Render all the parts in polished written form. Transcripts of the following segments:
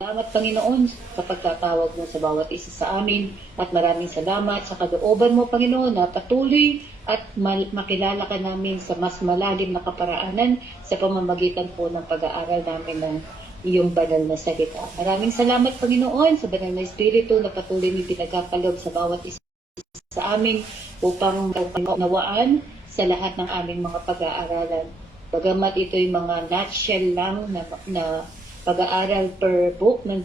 Salamat Panginoon sa pagtatawag mo sa bawat isa sa amin at maraming salamat sa kalooban mo Panginoon na patuloy at makilala ka namin sa mas malalim na kaparaanan sa pamamagitan po ng pag-aaral namin ng iyong banal na salita. Maraming salamat Panginoon sa banal na Espiritu na patuloy mo pinagkakalob sa bawat isa sa amin upang nawaan sa lahat ng aming mga pag-aaralan. Bagamat ito'y mga nutshell lang na pag-aaral per book ng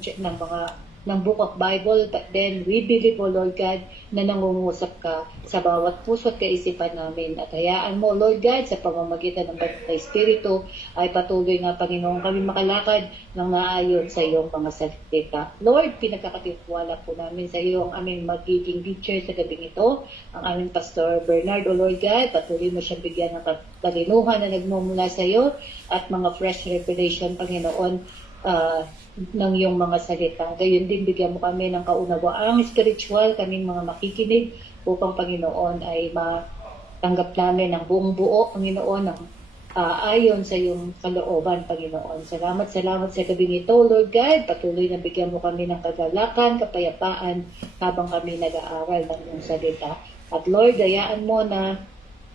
Book of Bible, but then we believe, O Lord God, na nangungusap ka sa bawat puso at kaisipan namin. At hayaan mo, Lord God, sa pamamagitan ng Banal na Espiritu, ay patuloy nga, Panginoon, kami makalakad ng naayon sa iyong mga salita. Lord, pinagkakatiwala po namin sa iyo ang aming magiging teacher sa gabing ito, ang aming Pastor Bernard, O Lord God, patuloy mo siyang bigyan ng talinuhan na nagmumula sa iyo at mga fresh revelation, Panginoon, ng iyong mga salita. Gayon din, bigyan mo kami ng kaunawaang spiritual, kaming mga makikinig upang, Panginoon, ay matanggap namin ng buong buo, Panginoon, ng ayon sa iyong kalooban, Panginoon. Salamat sa gabing ito, Lord God. Patuloy na bigyan mo kami ng kagalakan, kapayapaan habang kami nag-aaral ng iyong salita. At Lord, dayaan mo na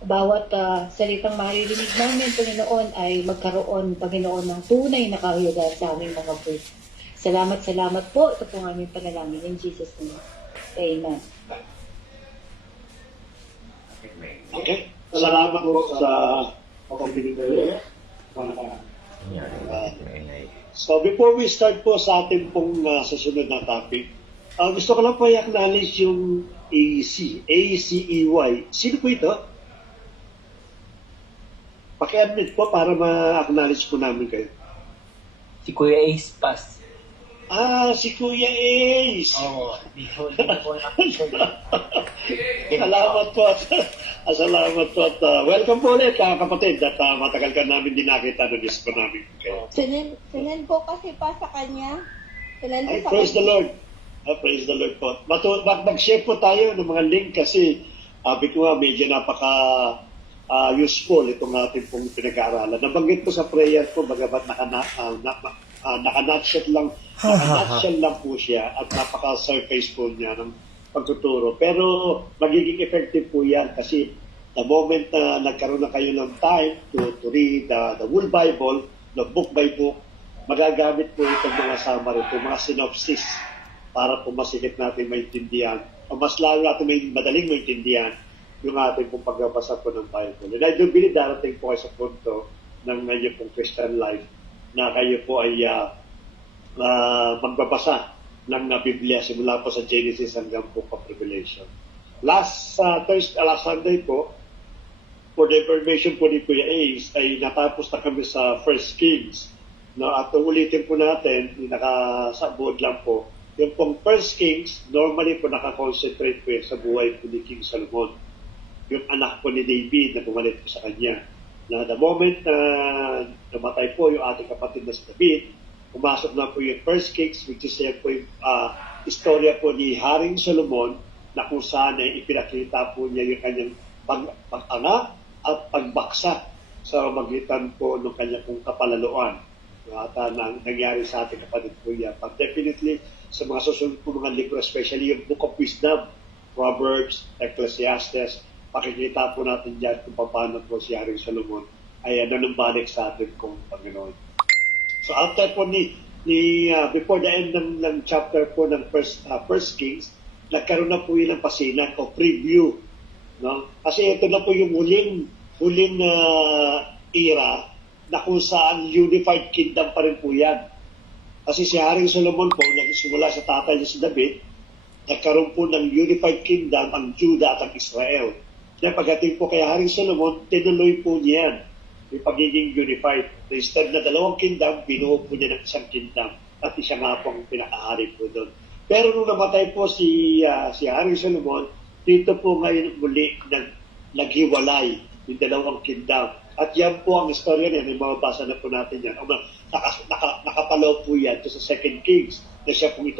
bawat salitang maririnig namin, Panginoon, ay magkaroon, Panginoon, ng tunay na kahulugan sa aming mga puso. Salamat po. Ito po ang aming panalangin. In Jesus' name. Amen. Okay. Salamat po sa pagpapinigay. So before we start po sa ating pong susunod na topic, gusto ko lang po i-acknowledge yung AEC, ACEY. Sino po ito? Paki-admit po para ma-acknowledge po namin kayo. Si Kuya Ace Pass. Si Kuya Ace. Oo, hindi po Salamat po. Salamat po. At welcome po ulit, kapatid. At matagal ka namin din nakita na disco namin. Okay. Sinend po kasi pa sa kanya. Ay, praise the Lord. Praise the Lord po. Mag-share po tayo ng mga link kasi sabi ko nga medyo useful itong ating pong pinag-aaralan. Nabanggit po sa prayer ko, bagamat naka-nutshell lang po siya at napaka-surface po niya ng pagtuturo. Pero magiging effective po yan kasi the moment na nagkaroon na kayo ng time to read the whole Bible, the book by book, magagamit po itong mga summary po, mga synopsis para po masilip natin maintindihan o mas lalo natin madaling maintindihan yung ating pong pagbabasa po ng Bible. And I do believe darating po kayo sa punto ng inyong pong Christian life na kayo po ay magbabasa ng Biblia simula po sa Genesis hanggang po pa Revelation. Last Sunday po, for the information po ni Kuya Ace, ay natapos na kami sa 1 Kings. No, at ulitin po natin, sa board lang po, yung pong 1 Kings, normally po nakakonsentrate po sa buhay po ni King Solomon. Yung anak po ni David na pumalit po sa kanya. Na the moment na namatay po yung ating kapatid na si David, pumasok na po yung 1 Kings, which is po yung istorya po ni Haring Solomon na kung saan ay ipinakita po niya yung kanyang pag-anga at pagbaksa sa magitan po ng kanyang pong kapalaluan. At nangyari sa ating kapatid po yan. But definitely, sa mga susunod po mga libro, especially yung Book of Wisdom, Proverbs, Ecclesiastes, pakikita po natin dyan kung paano po si Haring Solomon ay nanumbalik sa atin kong Panginoon. So after po before the end ng chapter po ng First Kings, nagkaroon na po yun ng pasinan o preview. No? Kasi ito na po yung huling era na kung saan unified kingdom pa rin po yan. Kasi si Haring Solomon po, nagsimula sa tatay niya si David, nagkaroon po ng unified kingdom ang Judah at ang Israel. Kaya pagdating po kay Haring Solomon, tinuloy po niya yan, yung pagiging unified. Instead na dalawang kingdom, binuo po niya ng isang kingdom at siya nga po ang pinakahari po doon. Pero nung namatay po si Haring Solomon, dito po ngayon muli naghiwalay yung dalawang kingdom. At yan po ang istorya niya, may mababasa na po natin yan. Nakapalaw po yan to sa 2 Kings na siya pong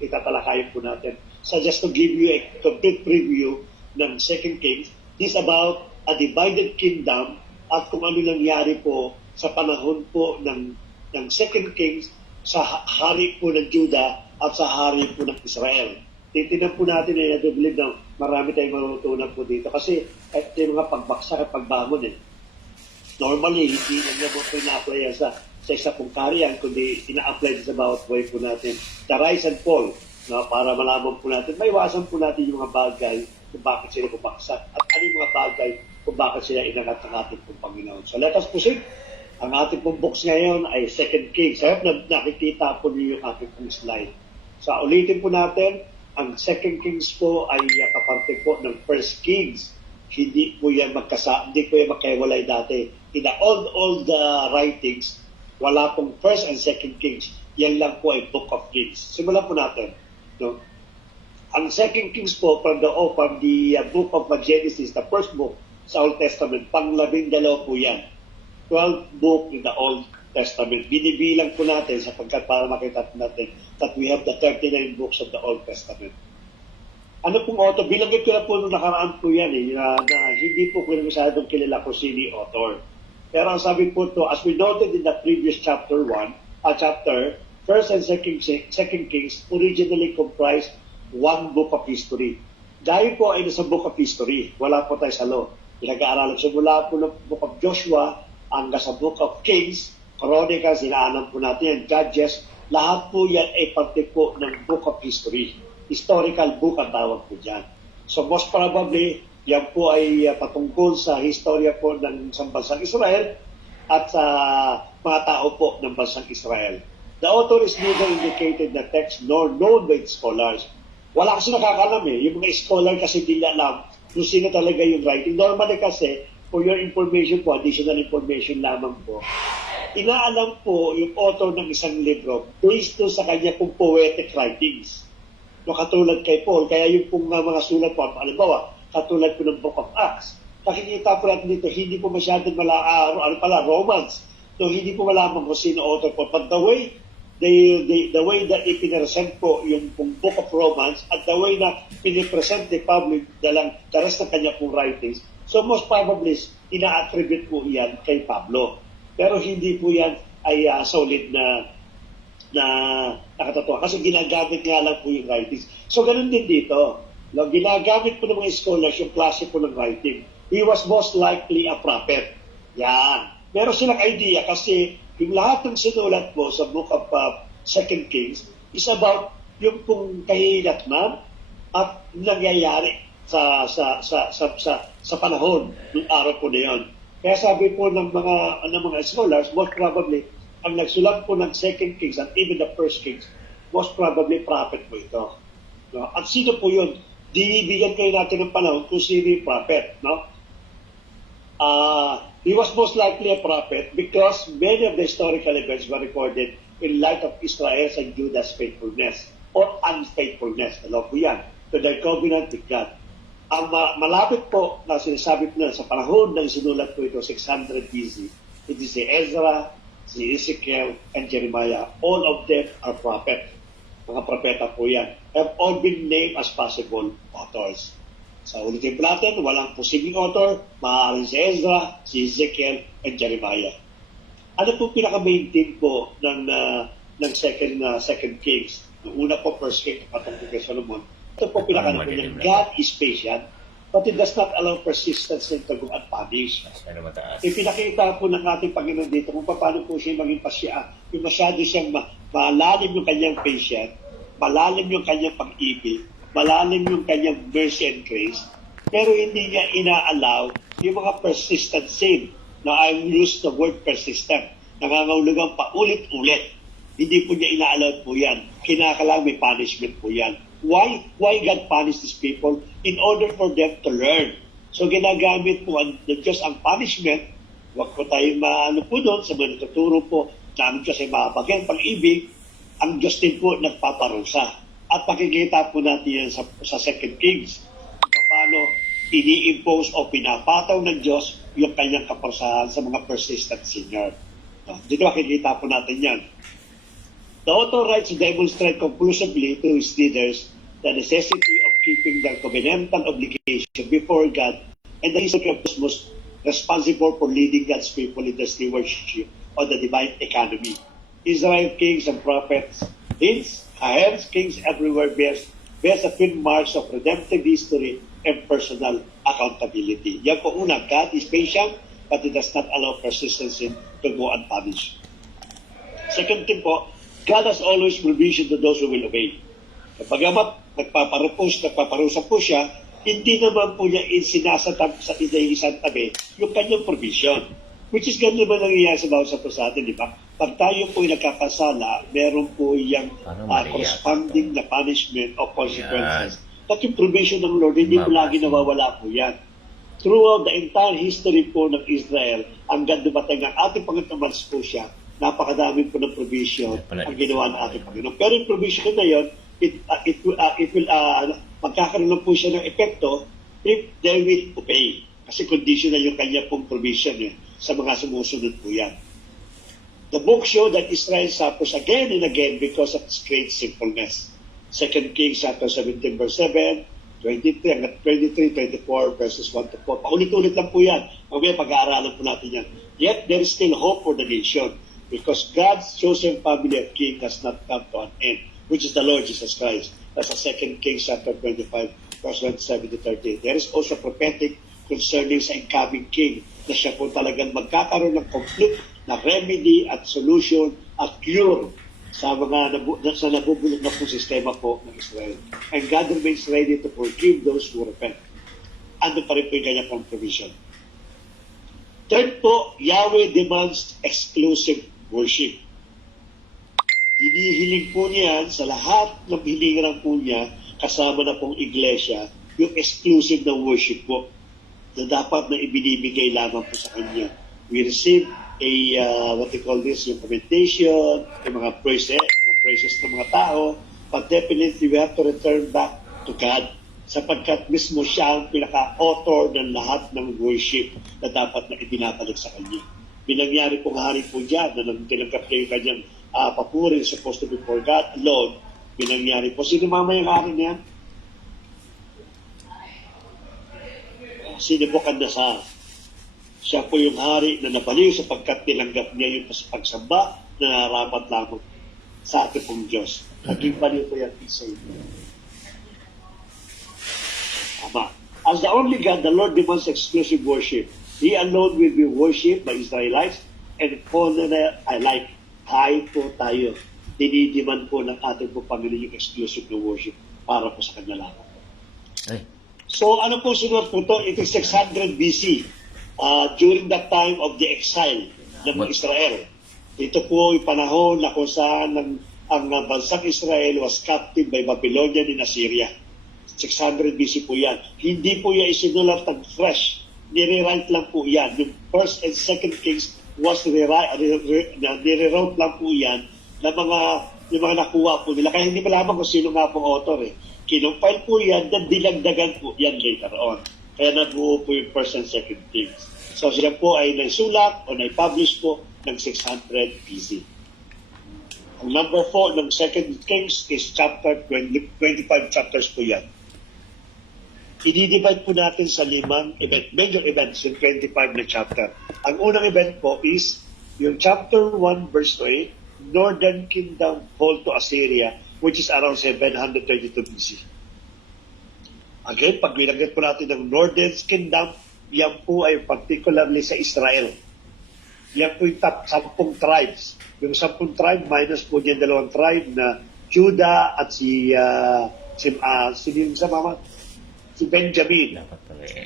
itatalakayin po natin. So just to give you a complete preview ng 2 Kings, this about a divided kingdom at kung ano nangyari po sa panahon po ng 2 Kings sa hari po ng Juda at sa hari po ng Israel. Titignan po natin I do believe na marami tayong matutunan po dito kasi ito yung mga pagbaksak at pagbangon Normally, hindi na niya po ina-apply yan sa isa pong karyan, kundi ina-apply sa bawat buhay po natin. The rise and fall, no, para malaman po natin, maiwasan po natin yung mga bagay kung bakit sila bumagsak at ano yung mga bagay kung bakit sila inangat ng ating pong Panginoon. So let us proceed. Ang ating pong books ngayon ay 2 Kings. I hope na nakikita po niyo yung ating pong slide. So ulitin po natin, ang 2 Kings po ay kaparte po ng 1 Kings. Hindi po yan hindi po yan magkaiwalay dati. In the old writings, wala pong 1st and 2nd Kings. Yan lang po ay Book of Kings. Simulan po natin. No? Ang 2nd Kings po from the book of Genesis, the first book sa Old Testament, pang-12 po yan. 12 book in the Old Testament. Binibilang po natin sapagkat para makita natin that we have the 39 books of the Old Testament. Ano pong author? Bilangin ko na po nung nakaraan po yan na hindi po ko masyadong kilala ko sino yung author. Pero ang sabi po to, as we noted in the previous chapter, 1st and 2nd Kings originally comprised one book of history. Dahil po ay nasa book of history, wala po tayo sa law. Pinag-aaralan simula po ng book of Joshua hanggang sa book of Kings, Chronicles, inaanan po natin yan, Judges, lahat po yan ay parte po ng book of history. Historical book ang tawag po dyan. So most probably, yan po ay patungkol sa historia po ng isang bansang Israel at sa mga tao po ng bansang Israel. The author is neither indicated in the text nor known by scholars. Wala kasi nakakalam Yung mga scholar kasi di alam kung sino talaga yung writing. Normally kasi, for your information po, additional information lamang po, inaalam po yung author ng isang libro based to sa kanya pong poetic writings. No, katulad kay Paul, kaya yung pong mga sulat po, halimbawa, katulad po ng Book of Acts. Nakikita po natin dito, hindi po masyadong Romans. So, hindi po malaman kung sino author po. But the way that ipinaresent po yung pong Book of Romans at the way na pinipresent the public the rest ng kanya pong writings, so most probably, ina-attribute po yan kay Pablo. Pero hindi po yan ay solid na nakatotoo. Kasi ginagamit nga lang po yung writings. So, ganun din dito. Ginagamit po ng mga scholars yung klase po ng writing. He was most likely a prophet. Yan. Meron silang idea kasi yung lahat ng sinulat po sa book of 2 Kings is about yung pong kahihinatnan at nangyayari sa panahon ng araw po na yun. Kaya sabi po ng mga scholars, most probably, ang nagsulat po ng 2 Kings and even the 1st Kings, most probably prophet po ito. No? At sino po yun? Dinibigyan kayo natin ng panahon kung sino yung prophet. No? He was most likely a prophet because many of the historical events were recorded in light of Israel's and Judah's faithfulness or unfaithfulness. Alam po yan. To their covenant with God. Ang malapit po na sinasabi po na sa panahon ng sinulat po ito, 600 BC, it is si Ezra, si Ezekiel, and Jeremiah. All of them are prophets. Mga propeta po yan. Have all been named as possible authors. Sa ulitin po natin, walang posibleng author, maaaring si Ezra, si Ezekiel, and Jeremiah. Ano po pinaka-main theme po ng second Kings? Noong una po, first King, patungkol kay Solomon. Ito po pinaka-main. God is patient, but it does not allow persistence in to go unpunished. Ipinakita po ng ating Panginoon dito kung paano po siya maging pasya. Yung masyado siyang malalim yung kanyang patience, malalim yung kanyang pag-ibig, malalim yung kanyang mercy and grace, pero hindi niya ina-allow yung mga persistent sin. Now, I use the word persistent. Nangangahulugan pa ulit-ulit. Hindi po niya ina-allow po yan. Kinakalang may punishment po yan. Why God punish these people? In order for them to learn. So, ginagamit po ng Diyos ang punishment. Huwag po tayong maano po doon sa mga natuturo po na ang Diyos ay mabagyan pag-ibig. Ang Diyos din po nagpaparusa. At makikita po natin yan sa 2 Kings. Paano ini-impose o pinapataw ng Diyos yung kanyang kaparusahan sa mga persistent sinner. Dito makikita po natin yan. The author writes to demonstrate conclusively to his readers the necessity of keeping their covenantal obligation before God and the history of those most responsible for leading God's people in the stewardship of the divine economy. Israel kings and prophets, hence kings everywhere bears a twin marks of redemptive history and personal accountability. Yan po una, God is patient, but He does not allow persistence to go unpunished. Second thing po, God has always provision to those who will obey. Kapagamat nagpaparusa po siya, hindi naman po niya sinasatab sa isang tabi yung kanyang provision. Which is ganun naman nangyayari sa bawat sa sa atin, di ba? Pag tayo po nagkakasala, meron po yung corresponding na punishment o consequences. At yung provision ng Lord, hindi po lagi nawawala po yan. Throughout the entire history po ng Israel, hanggang dumating ang ating Panginoon po siya, napakadami po ng provision ang ginawa ng ating Panginoon. Pero yung provision na yun, magkakaroon lang po siya ng epekto if they will obey. Kasi conditional yung kanya pong provision sa mga sumusunod po yan. The book show that Israel suffers again and again because of its great sinfulness. 2 Kings chapter 17 verse 7, 23, 24 verses 1 to 4. Paulit-ulit lang po yan. Mamaya pag-aaralan po natin yan. Yet there is still hope for the nation because God's chosen family of king has not come to an end, which is the Lord Jesus Christ. That's 2 Kings chapter 25 verse 27 to 30. There is also prophetic concerning sa incoming king na siya po talagang magkakaroon ng complete na remedy at solution at cure sa mga nabubulok na po sistema po ng Israel. And God remains ready to forgive those who repent. Ano pa rin po yung kanyang pang provision. Third po, Yahweh demands exclusive worship. Hinihiling po niya sa lahat ng hilingan po niya kasama na pong iglesia yung exclusive na worship po na dapat na ibinibigay lamang po sa kanya. We receive what they call this, yung commendation, yung mga praises ng mga tao, but definitely we have to return back to God sapagkat mismo siya ang pinaka-author ng lahat ng worship na dapat na ibinabalik sa kanya. Binangyari pong hari po dyan na nang tinanggap niya yung kanyang papuri supposed to be for God alone, binangyari po. Sino mamayang hari niya? Si Nebuchadnezzar. Siya po yung hari na nabaliw sapagkat tinanggap niya yung pagsamba na narapat lamang sa ating pong Diyos. Naging baliw po yan isa ito. Tama. As the only God, the Lord demands exclusive worship. He alone will be worshipped by Israelites and foreigner alike. Tayo po tayo. Dinidiman po ng ating po Panginoon yung exclusive na worship para po sa kanya lamang. So ano po sunod po ito? It is 600 BC. During that time of the exile ng Israel. Ito po yung panahon na kung saan ang bansang Israel was captive by Babylonian in Assyria. 600 BC po yan. Hindi po yan isinulat ng fresh. Nire-write lang po yan. Yung first and second Kings was nire-wrote lang po yan na yung mga nakuha po nila. Kaya hindi malaman kung sino nga pong author Kinumpile po yan, then dilagdagan po yan later on. Kaya nabuo po yung first and second Kings. So siya po ay naisulat o naipublish po ng 600 BC. Ang number 4 ng second Kings is chapter 25 chapters po yan. I-divide po natin sa 5 major events yung 25 na chapter. Ang unang event po is yung chapter 1 verse 8, Northern Kingdom fall to Assyria, which is around 732 BC. Again, pag binanggit po natin ng Northern Kingdom, yan po ay particularly sa Israel. Yan po yung top 10 tribes. Yung 10 tribe, minus po yung 2 tribe na Judah at si Benjamin.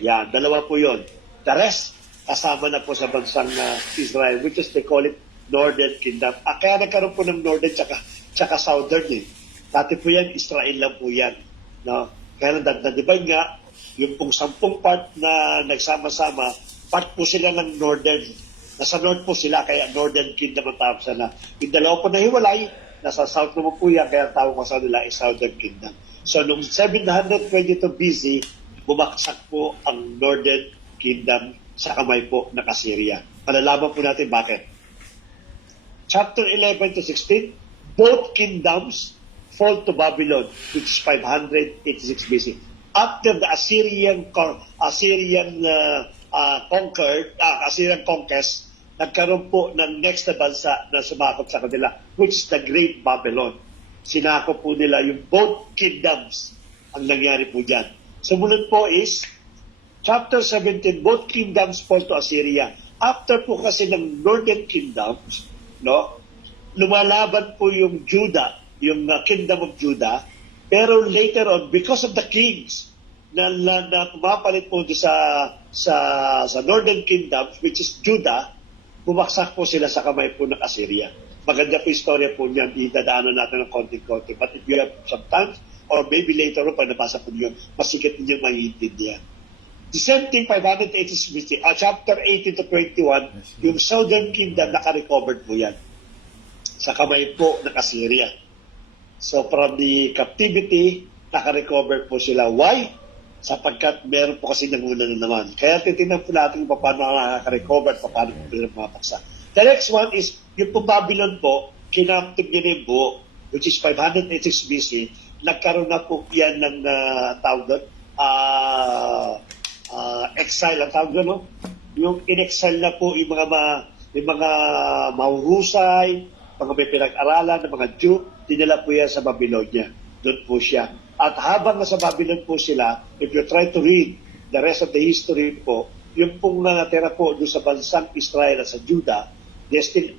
Yan, 2 po yun. The rest, kasama na po sa bansang Israel, which is they call it Northern Kingdom. Kaya nagkaroon po ng Northern tsaka Southern Dati po yan, Israel lang po yan. No? Kaya na-divide nga, yung pong 10 part na nagsama-sama, part po sila ng Northern. Nasa North po sila, kaya Northern Kingdom ang tawag sana. Yung 2 po na hiwalay, nasa South naman po yan, kaya tawag ko sa nila ay Southern Kingdom. So, noong 722 BC, bumaksak po ang Northern Kingdom sa kamay po ng Assyria. Palalaman po natin bakit. Chapter 11 to 16, both kingdoms fall to Babylon, which is 586 BC. After the Assyrian conquest, nagkaroon po ng next na bansa na sumakop sa kanila, which is the Great Babylon. Sinakop po nila yung both kingdoms ang nangyari po dyan. Sumunod po is chapter 17, both kingdoms fall to Assyria. After po kasi ng Northern Kingdoms, no, lumalaban po yung Judah, yung Kingdom of Judah, pero later on, because of the kings na pumapalit po sa Northern Kingdoms, which is Judah, bumaksak po sila sa kamay po ng Assyria. Maganda po istorya po niyan, idadaanan natin ng konti-konti. But if you have some time, or maybe later on, pag nabasa po niyo, masigit niyo maiintindihan. The same thing, 586 BC, chapter 18 to 21, yung Southern Kingdom, naka-recovered po yan sa kamay po ng Assyria. So from the captivity, naka-recover po sila. Why? Sapagkat meron po kasi nanguna na naman. Kaya titignan po natin kung paano nakaka-recover, paano po pinapaksa. The next one is, yung po Babylon po, kinaptig niya yung buo, which is 586 BC, nagkaroon na po yan ng tawag doon, exile, ang tawag doon, no? Yung in-exile na po yung mga mahuhusay, mga may pinag-aralan ng mga Jew, dinala po yan sa Babylonia. Doon po siya. At habang nasa Babylon po sila, if you try to read the rest of the history po, yung pong natira po doon sa bansang Israel at sa Judah, they're still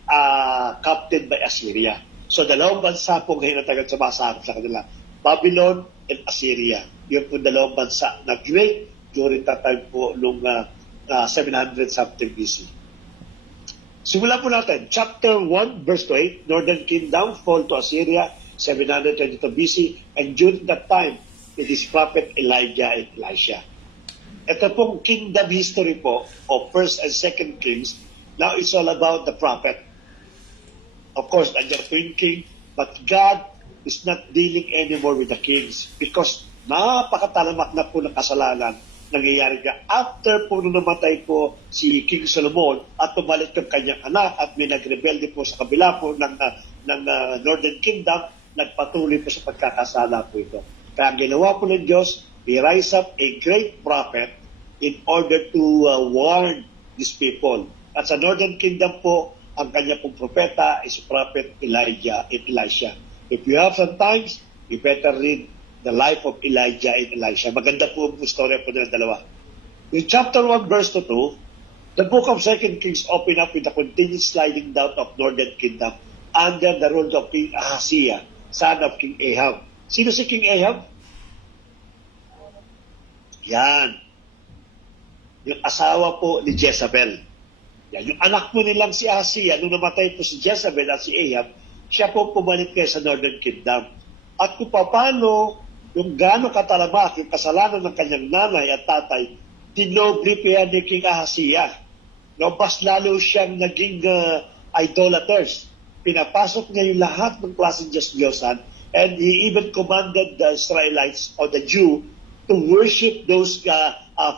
captured by Assyria. So dalawang bansa po ngayon na tagad sumasakop sa kanila, Babylon and Assyria. Yun po dalawang bansa na great during that time po noong 700 something BC. Simulan po natin. Chapter 1, verse 8, Northern Kingdom fall to Assyria, 722 BC, and during that time, it is prophet Elijah and Elisha. Ito pong kingdom history po of First and Second Kings. Now it's all about the prophet. Of course, nandiyan po yung king, but God is not dealing anymore with the kings because napakatalamak na po ng kasalanan nangyayari ka. After po nung namatay po si King Solomon at tumalik yung kanyang anak at may nagrebelde po sa kabila po ng Northern Kingdom, nagpatuloy po sa pagkakasala po ito. Kaya ang ginawa po ng Diyos, He rise up a great prophet in order to warn these people. At sa Northern Kingdom po, ang kanya pong propeta is Prophet Elijah and Elisha. If you have some time, you better read the life of Elijah and Elisha. Maganda po ang istorya po ng dalawa. In chapter 1, verse 2, the book of 2 Kings open up with the continued sliding down of Northern Kingdom under the rule of King Ahaziah, son of King Ahab. Sino si King Ahab? Yan. Yung asawa po ni Jezebel. Yan. Yung anak po nilang si Ahaziah, nung namatay po si Jezebel at si Ahab, siya po pumalit kayo sa Northern Kingdom. At kung paano yung gano'ng katalamak, yung kasalanan ng kanyang nanay at tatay, dinoble pa yan ni King Ahaziah. No, mas lalo siyang naging idolaters. Pinapasok niya yung lahat ng klaseng Diyos-Diyosan, and he even commanded the Israelites or the Jew to worship those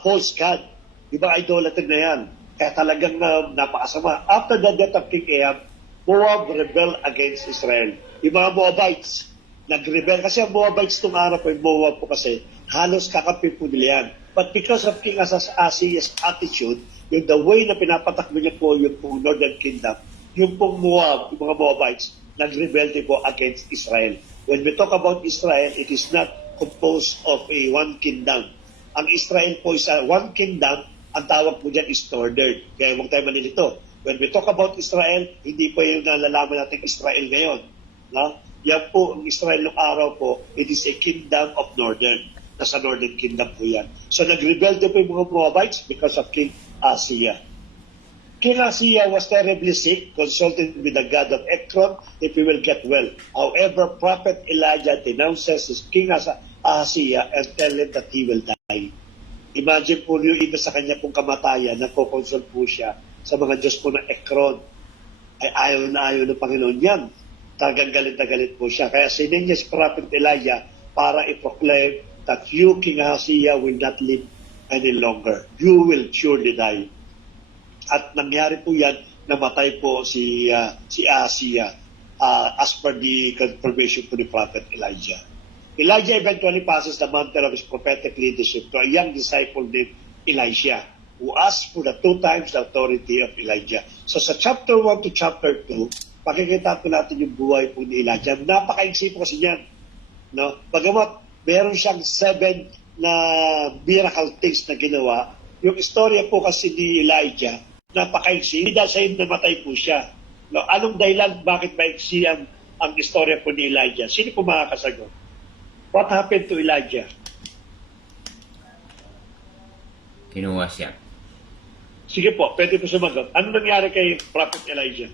false god. Di ba idolater na yan? Kaya talagang napakasama. After the death of King Ahab, Moab rebelled against Israel. Yung mga Moabites, nag-rebel. Kasi ang Moabites itong araw po, yung Moab po kasi, halos kakampi po nila yan. But because of King Ahaziah's attitude, yung the way na pinapatakbo niya po yung Northern Kingdom, yung pong Moab, yung mga Moabites, nag-rebelde po against Israel. When we talk about Israel, it is not composed of a one kingdom. Ang Israel po is a one kingdom, ang tawag po dyan is northern. Kaya huwag tayo manilito. When we talk about Israel, hindi po yung nalalaman natin Israel ngayon. No? Yan po, ang Israel ng araw po, it is a kingdom of northern. Nasa Northern Kingdom po yan. So nag-rebelde po yung mga Moabites because of King Ahaziah. King Ahaziah was terribly sick, consulted with the god of Ekron if he will get well. However, Prophet Elijah denounces King Ahaziah and tell him that he will die. Imagine po niyo, iba sa kanya pong kamatayan, nagpo-consult po siya sa mga Diyos po ng Ekron. Ay ayaw na ayaw ng Panginoon yan. Talagang galit na galit po siya. Kaya sininya si Prophet Elijah para i-proclaim that you, King Ahaziah, will not live any longer. You will surely die. At nangyari po yan, namatay po si Ahaziah as per the confirmation to the Prophet Elijah. Elijah eventually passes the mantle of his prophetic leadership to a young disciple named Elisha. who asked for the 2 times the authority of Elijah. So sa chapter 1 to chapter 2, pakikita po natin yung buhay po ni Elijah. Napakaiksi po kasi niyan. No? Bagamat meron siyang 7 na miracle things na ginawa, yung istorya po kasi ni Elijah, napakaiksi. Hindi dahil sa'yo namatay po siya. No? Anong dahilan bakit maiksi ang istorya po ni Elijah? Sino po makakasagot? What happened to Elijah? Kinuha siya. Sige po, pwede po sumagot. Ano nangyari kay Prophet Elijah?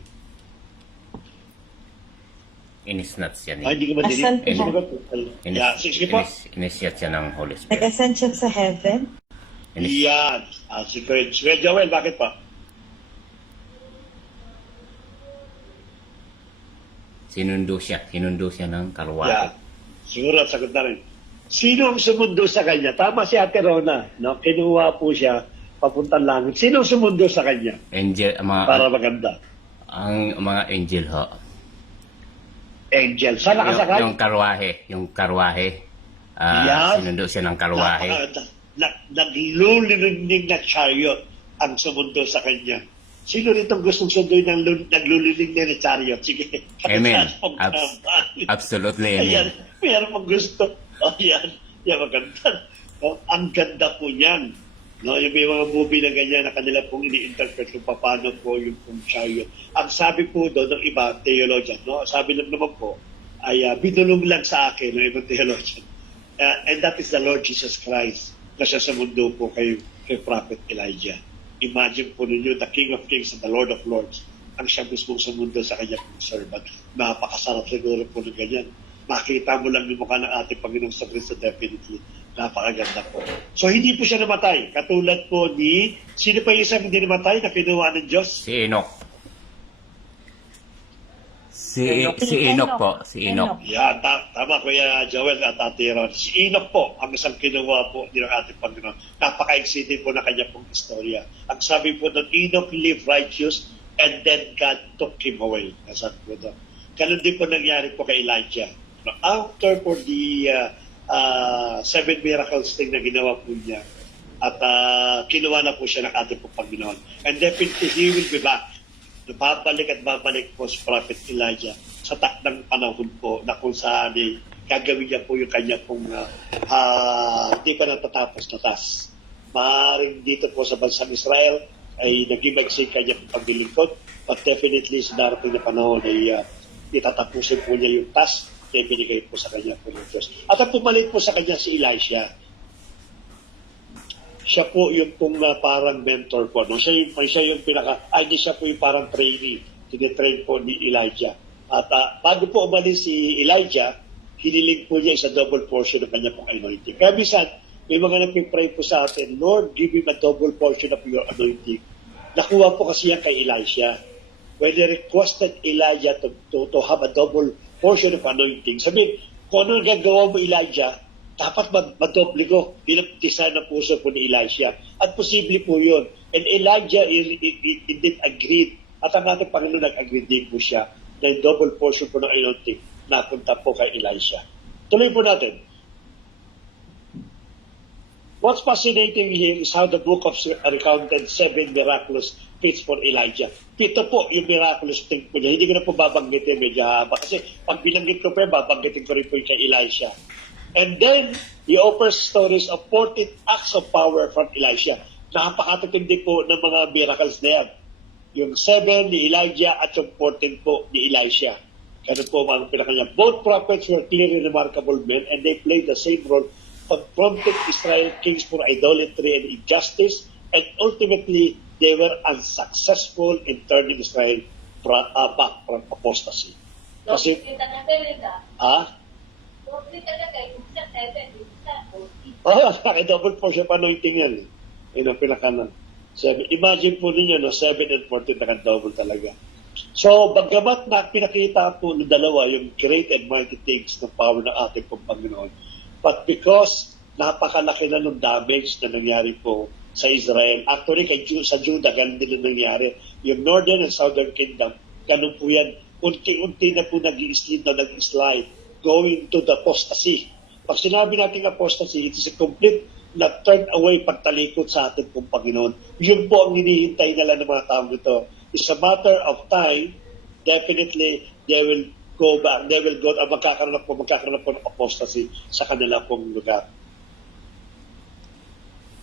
Inisnat siya Ay, hindi ko madinig. Asan po? Sumagot po. Yeah, sige po. Inisyat siya ng Holy Spirit. Nag-ascend siya sa heaven? Yan. Si Kuya Joel, bakit pa? Sinundo siya ng karwahe. Yeah. Siguro sagot na rin. Sino ang sumundo sa kanya? Tama si Ate Rona. No? Kinuha po siya papuntang langit. Sino ang sumundo sa kanya? Angel, Para maganda. ang mga angel ho. Angel. Saan nakasakay? Yung karwahe. Yan. Sinundo siya ng karwahe. Naglulilinig na chariot ang sumundo sa kanya. Sino ritong gustong sunduin ng naglulilinig na chariot? Sige. Amen. Absolutely Ayan. amen. Meron pang gusto. Yan. Yan, maganda. Ang ganda po niyan. No, yung may mga movie na ganyan na kanila pong ini-interpret kung paano po yung pong chariot. Ang sabi po doon ng iba, theologian, no? Sabi lang naman po, ay binulong lang sa akin ng ibang theologian. And that is the Lord Jesus Christ na siya sa mundo po kay Prophet Elijah. Imagine po ninyo, the King of Kings and the Lord of Lords, ang siya mismo sa mundo sa kanyang servant. Napakasarap siguro po ng ganyan. Makita mo lang yung mukha ng ating Panginoong sa Kristo, definitely. Napakaganda po. So, hindi po siya namatay. Katulad po ni, sino pa yung isang hindi namatay na kinuha ng Diyos? Si Enoch. Si Enoch po. Si Enoch. Yan, tama Kuya Joel at Ate Ron. Si Enoch po, ang isang kinuha po ng ating Panginoon. Napaka-exciting po na kanya pong istorya. Ang sabi po doon, Enoch lived righteous and then God took him away. Nasaan po doon? Ganun din po nangyari po kay Elijah. After for the 7 miracles thing na ginawa po niya, at kinuha na po siya ng ating po Panginoon. And definitely, he will be back. Babalik at babalik po si Prophet Elijah sa takdang panahon po na kung saan gagawin niya po yung kanya pong hindi pa natatapos na task. Maaaring dito po sa bansang Israel ay naging magsing kanya pong paglilingkod, but definitely sa darating na panahon ay itatapusin po niya yung task na binigay po sa kanya po ng Diyos. At ang pumalit po sa kanya si Elisha. Siya po yung pong parang mentor po. No? Siya yung hindi siya po yung parang trainee. Tinitrain po ni Elijah. At bago po umalis si Elijah, hiniling po niya isa double portion ng kanya pong anointing. Kaya minsan, may mga nagpipray po sa atin, Lord, give him a double portion of your anointing. Nakuha po kasi yan kay Elisha. When he requested Elijah to have a double portion of anointing, sabi, kung ano gagawa mo Elijah, dapat madoble ko bilang design ng puso po ni Elisha. At posible po yun. And Elijah indeed agreed. At ang ating Panginoon nag-agree din po siya na yung double portion po ng anointing napunta po kay Elisha. Tuloy po natin. What's fascinating here is how the book of recounted 7 miraculous feats for Elijah. 7 po yung miraculous thing po niya. Hindi ko na po babanggitin, medyo haba. Kasi pag binanggit ko pa, babanggitin ko rin po yung kay Elisha. And then, he offers stories of 14 acts of power from Elisha. Napakatitindi po ng mga miracles na yan. Yung 7 ni Elijah at yung 14 po ni Elisha. Ganun po mga pinakanya. Both prophets were clearly remarkable men and they played the same role, confronting Israel kings for idolatry and injustice, and ultimately, they were unsuccessful in turning Israel back from apostasy. Kasi, double portion pa anointing yan. Yun ang pinakanan. Imagine po ninyo, 7 and 14 naka-double talaga. So, bagamat na pinakita po ng dalawa yung great and mighty things ng power ng ating pong Panginoon, but because napakalaki na ng damage na nangyari po sa Israel, actually sa Judah, ganun din na nangyari. Yung Northern and Southern Kingdom, ganun po yan. Unti-unti na po nag-slide, going to the apostasy. Pag sinabi natin apostasy, it is a complete na turn away pagtalikod sa atin pong Panginoon. Yun po ang hinihintay nila ng mga tao nito. It's a matter of time. Definitely, they will go back. They will go, magkakaroon na po ng apostasy sa kanila pong lugar.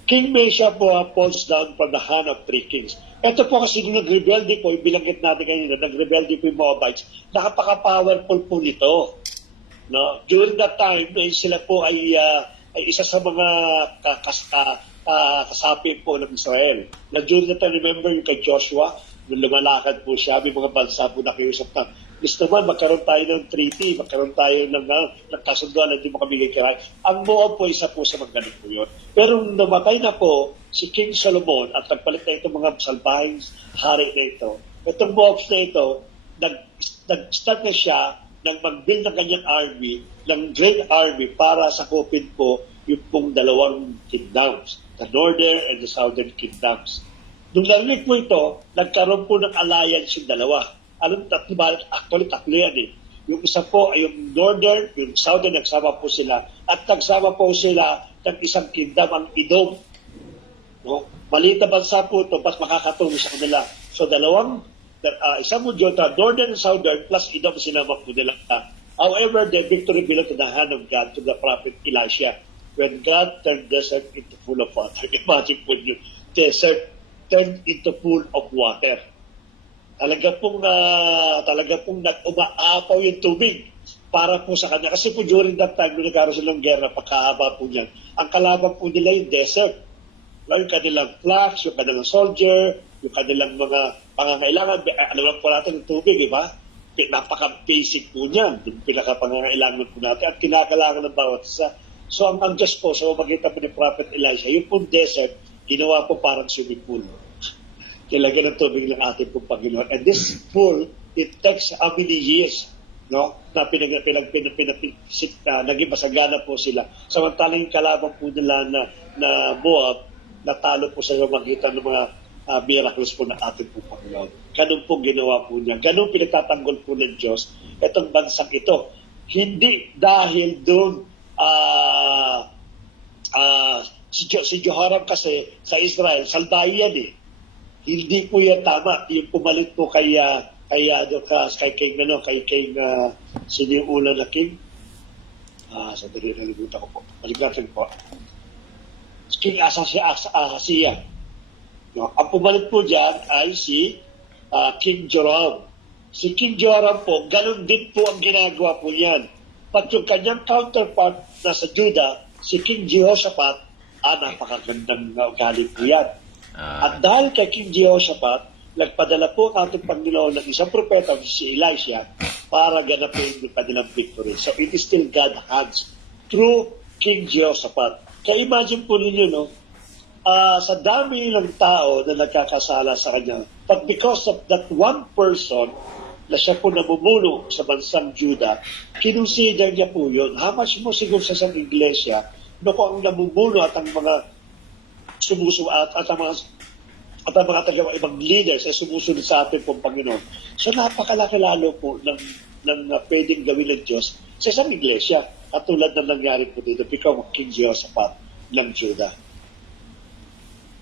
King Mesa po falls down from the hand of three kings. Ito po kasi nung nag-rebelde po, bilanggit natin kanina, nag-rebelde po yung Moabites, napaka-powerful po nito. No? During that time, sila po ay isa sa mga kasapi po ng Israel. Na during that time, remember yung kay Joshua, nung lumalakad po siya, may mga bansa po nakiusap na, gusto naman, magkaroon tayo ng treaty, magkaroon tayo ng kasunduan na hindi mo kami kikiray. Ang Moab po, isa po sa mga ganun po yun. Pero nung namatay na po si King Solomon at nagpalit na itong mga salbahing hari na ito, itong Moabs na ito, nag-start na siya ng mag-build ng kanyang army, ng great army para sakupin po yung pong dalawang kingdoms, the northern and the southern kingdoms. Nung narinig po ito, nagkaroon po ng alliance yung dalawa. Alam, actually tatlo yan eh. Yung isa po ay yung northern, yung southern, nagsama po sila. At nagsama po sila ng isang kingdom, ang Edom. No? Maliit na bansa po ito, mas makakatulong sa kanila. So isang mo dyan, northern and southern, plus Edom sinama po nila. However, the victory belonged to the hand of God, to the prophet Elisha. When God turned desert into pool of water. Imagine po nyo, desert turned into pool of water. Talaga pong umaapaw yung tubig para po sa kanya. Kasi po during that time, nung nagkaroon silang gera, pagkahaba po niyan, ang kalaban po nila yung desert. Yung kanilang flags, yung kanilang soldier, yung kanilang mga pangangailangan. Alam lang po natin yung tubig, di ba? Napaka-basic po niyan. Yung pinaka-pangangailangan po natin at kinakailangan ng bawat isa. So ang Diyos po, sa magitan po ni Prophet Elijah, yung po desert, ginawa po parang swimming pool. Kilagyan ng tubig ng ating pong Panginoon. And this pool, it takes how many years, no? Na naging masagana po sila. Samantalang yung kalaban po nila na Moab, natalo po sa magitan ng mga miracles po ng ating pong Panginoon. Ganun po ginawa po niya. Ganun pinagtatanggol po ng Diyos itong bansang ito. Hindi dahil doon si Jehoram kasi sa Israel, salbahe yan eh. Hindi po yan tama. Yung pumalit po kay King, sino yung una na King? Sandali, nalimutan ko po. Maligatan po. King Ahasiah. No? Ang pumalit po dyan ay si King Joram. Si King Joram po, ganun din po ang ginagawa po niyan. Pag yung kanyang counterpart na sa Judah, si King Jehoshaphat, napakagandang ugali po yan. At dahil kay King Jehoshaphat, nagpadala po ang ating Panginoon ng isang propeta, si Elisha, para ganapin yung kanilang victory. So it is still God's hands through King Jehoshaphat. So imagine po ninyo, no, sa dami ng tao na nagkakasala sa kanya, but because of that one person na siya po namumuno sa bansang Judah, kinonsider niya po yun. How much mo siguro sa isang iglesia, no, kung ang namumuno at ang mga sumusunod at ang mga ibang leaders ay sumusunod sa ating pong Panginoon. So napakalaki lalo po ng pwedeng gawin ng Diyos sa isang iglesia. Katulad na nangyari po dito, become King Jehoshaphat ng Judah.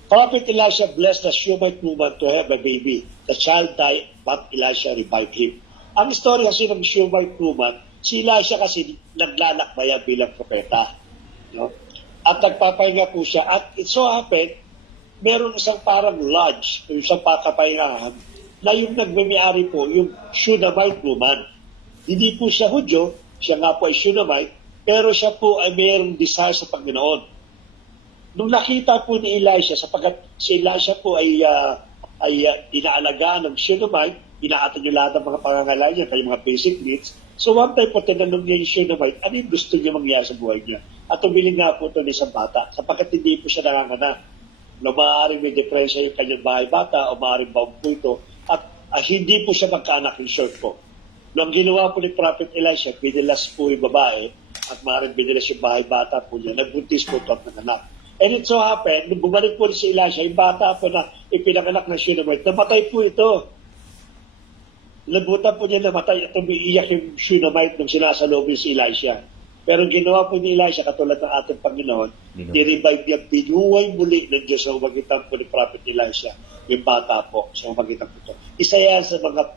Prophet Elisha blessed the Shunammite woman to have a baby. The child died, but Elisha revived him. Ang story kasi ng Shunammite woman, si Elisha kasi naglalakbayan bilang propeta. No? At nagpapahinga po siya. At it so happened, meron isang parang lodge, isang pakapahingahan, na yung nagmimiari po, yung Shunammite woman. Hindi po siya Hudyo, siya nga po ay Shunammite, pero siya po ay mayroong desire sa Panginoon. Nung nakita po ni Elisha, sapagkat si Elisha po ay inaalagaan ng Shunammite, inaatan niya lahat ng mga pangangailangan niya, kaya mga basic needs. So one time po, tinanong niya yung Shunammite, ano yung gusto niya mangyari sa buhay niya? At tumili nga po ito ng isang bata, sapagkat hindi po siya nanganganak. No, maaaring may depresya yung kanyang bahay bata o maaaring baon po ito at hindi po siya magkaanak in short po. Nung ginawa po ni Prophet Elisha, binilas po yung babae at maaaring binilas yung bahay bata po niya, nagbuntis po ito at nanganak. And it so happened, nung bumalik po si Elisha, yung bata po na ipinanganak ng Shunammite, namatay po ito. Labutan po niya namatay at umiiyak yung Shunammite nung sinasalubin si Elisha. Pero ginawa po ni Elisha, katulad ng ating Panginoon, ni-revive niya, binuhay muli ng Diyos sa umagitan po ni Prophet Elisha, yung bata po, sa umagitan po ito. Isa yan sa mga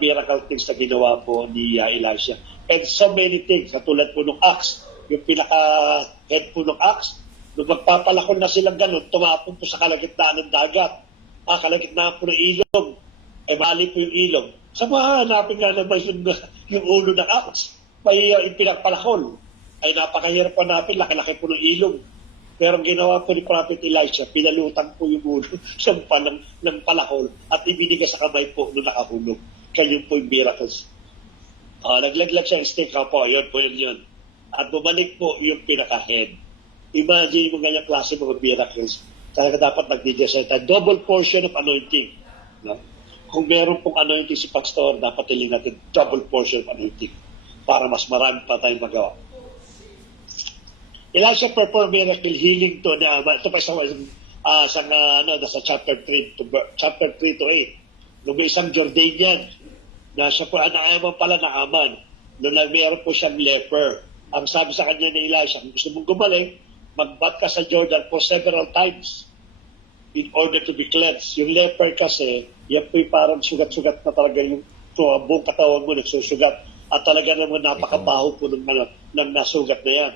miracle things na ginawa po ni Elisha. And so many things, katulad po ng axe, yung pinaka-head po ng axe, nung magpapalakon na silang ganun, tumapon po sa kalagitnaan ng dagat, kalagitnaan po ng ilog, mali po yung ilog. Sa mga hanapin nga naman yung ulo ng axe, may pinagpalakon. Ay napakahirap pa natin, laki-laki po ng ilog. Pero ang ginawa po ni Prophet Elisha, pinalutang po yung ulo sa ng palakol at ibinigay sa kamay po nung nakahulog. Kaya yun po yung miracles. Naglaglag siya ng stick po, yun po yun. At bumalik po yung pinaka-head. Imagine mo ganyan klase mga miracles. Talaga dapat nagdidesenta. Double portion of anointing. No? Kung meron pong anointing si pastor, dapat ilin natin double portion of anointing para mas marami pa tayong magawa. Elisha performed miracle healing to na ito pa nasa chapter 3 to 8. Nung may isang Jordanian na siya po naaman pala na aman. Nung meron po siyang leper. Ang sabi sa kanya ni Elisha, kung gusto mong gumaling, mag-bath ka sa Jordan for several times in order to be cleansed. Yung leper kasi, yan po parang sugat-sugat na talaga yung buong katawan mo nagsusugat. At talaga naman napakabaho po ng nasugat na yan.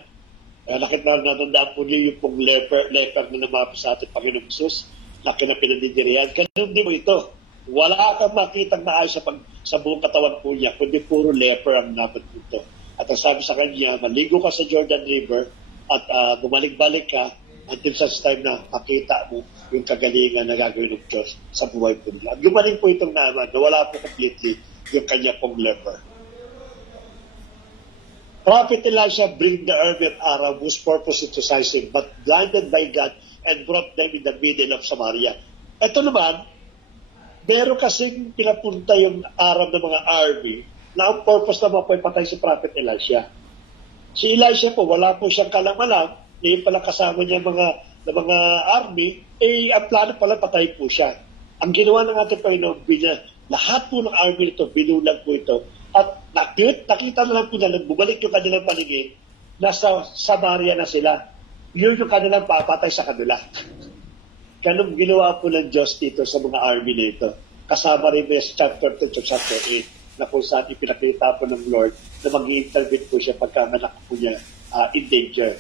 Kaya nakita natandaan po niyo yung pong leper na namapi sa ating Panginoong Jesus na pinadidirihan. Ganun din mo ito. Wala kang makitang maayos sa buong katawan po niya, kundi puro leper ang naman ito. At ang sabi sa kanya, maligo ka sa Jordan River at bumalik-balik ka until such time na makita mo yung kagalingan na gagawin ng Diyos sa buhay po niya. At gumaling po itong naman na wala po completely yung kanya pong leper. Prophet Elisha bring the army at Aram whose purpose is to seize him, but blinded by God and brought them in the middle of Samaria. Ito naman, meron kasing pinapunta yung Aram ng mga army na ang purpose naman po ay patay si Prophet Elisha. Si Elisha po, wala po siyang kalamalang, yung pala kasama niya mga army, ang plano pala patay po siya. Ang ginawa ng ating Panginoon, lahat po ng army nito, binulag po ito. At nakita na lang po na bumalik yung kanilang paningin, nasa Samaria na sila. Yun yung kanilang papatay sa kanila. Ganun ginawa po ng Diyos dito sa mga army nito. Kasama rin sa chapter 2 to chapter 8 na kung saan ipinakita po ng Lord na mag-i-intervene po siya pagka anak po niya in danger.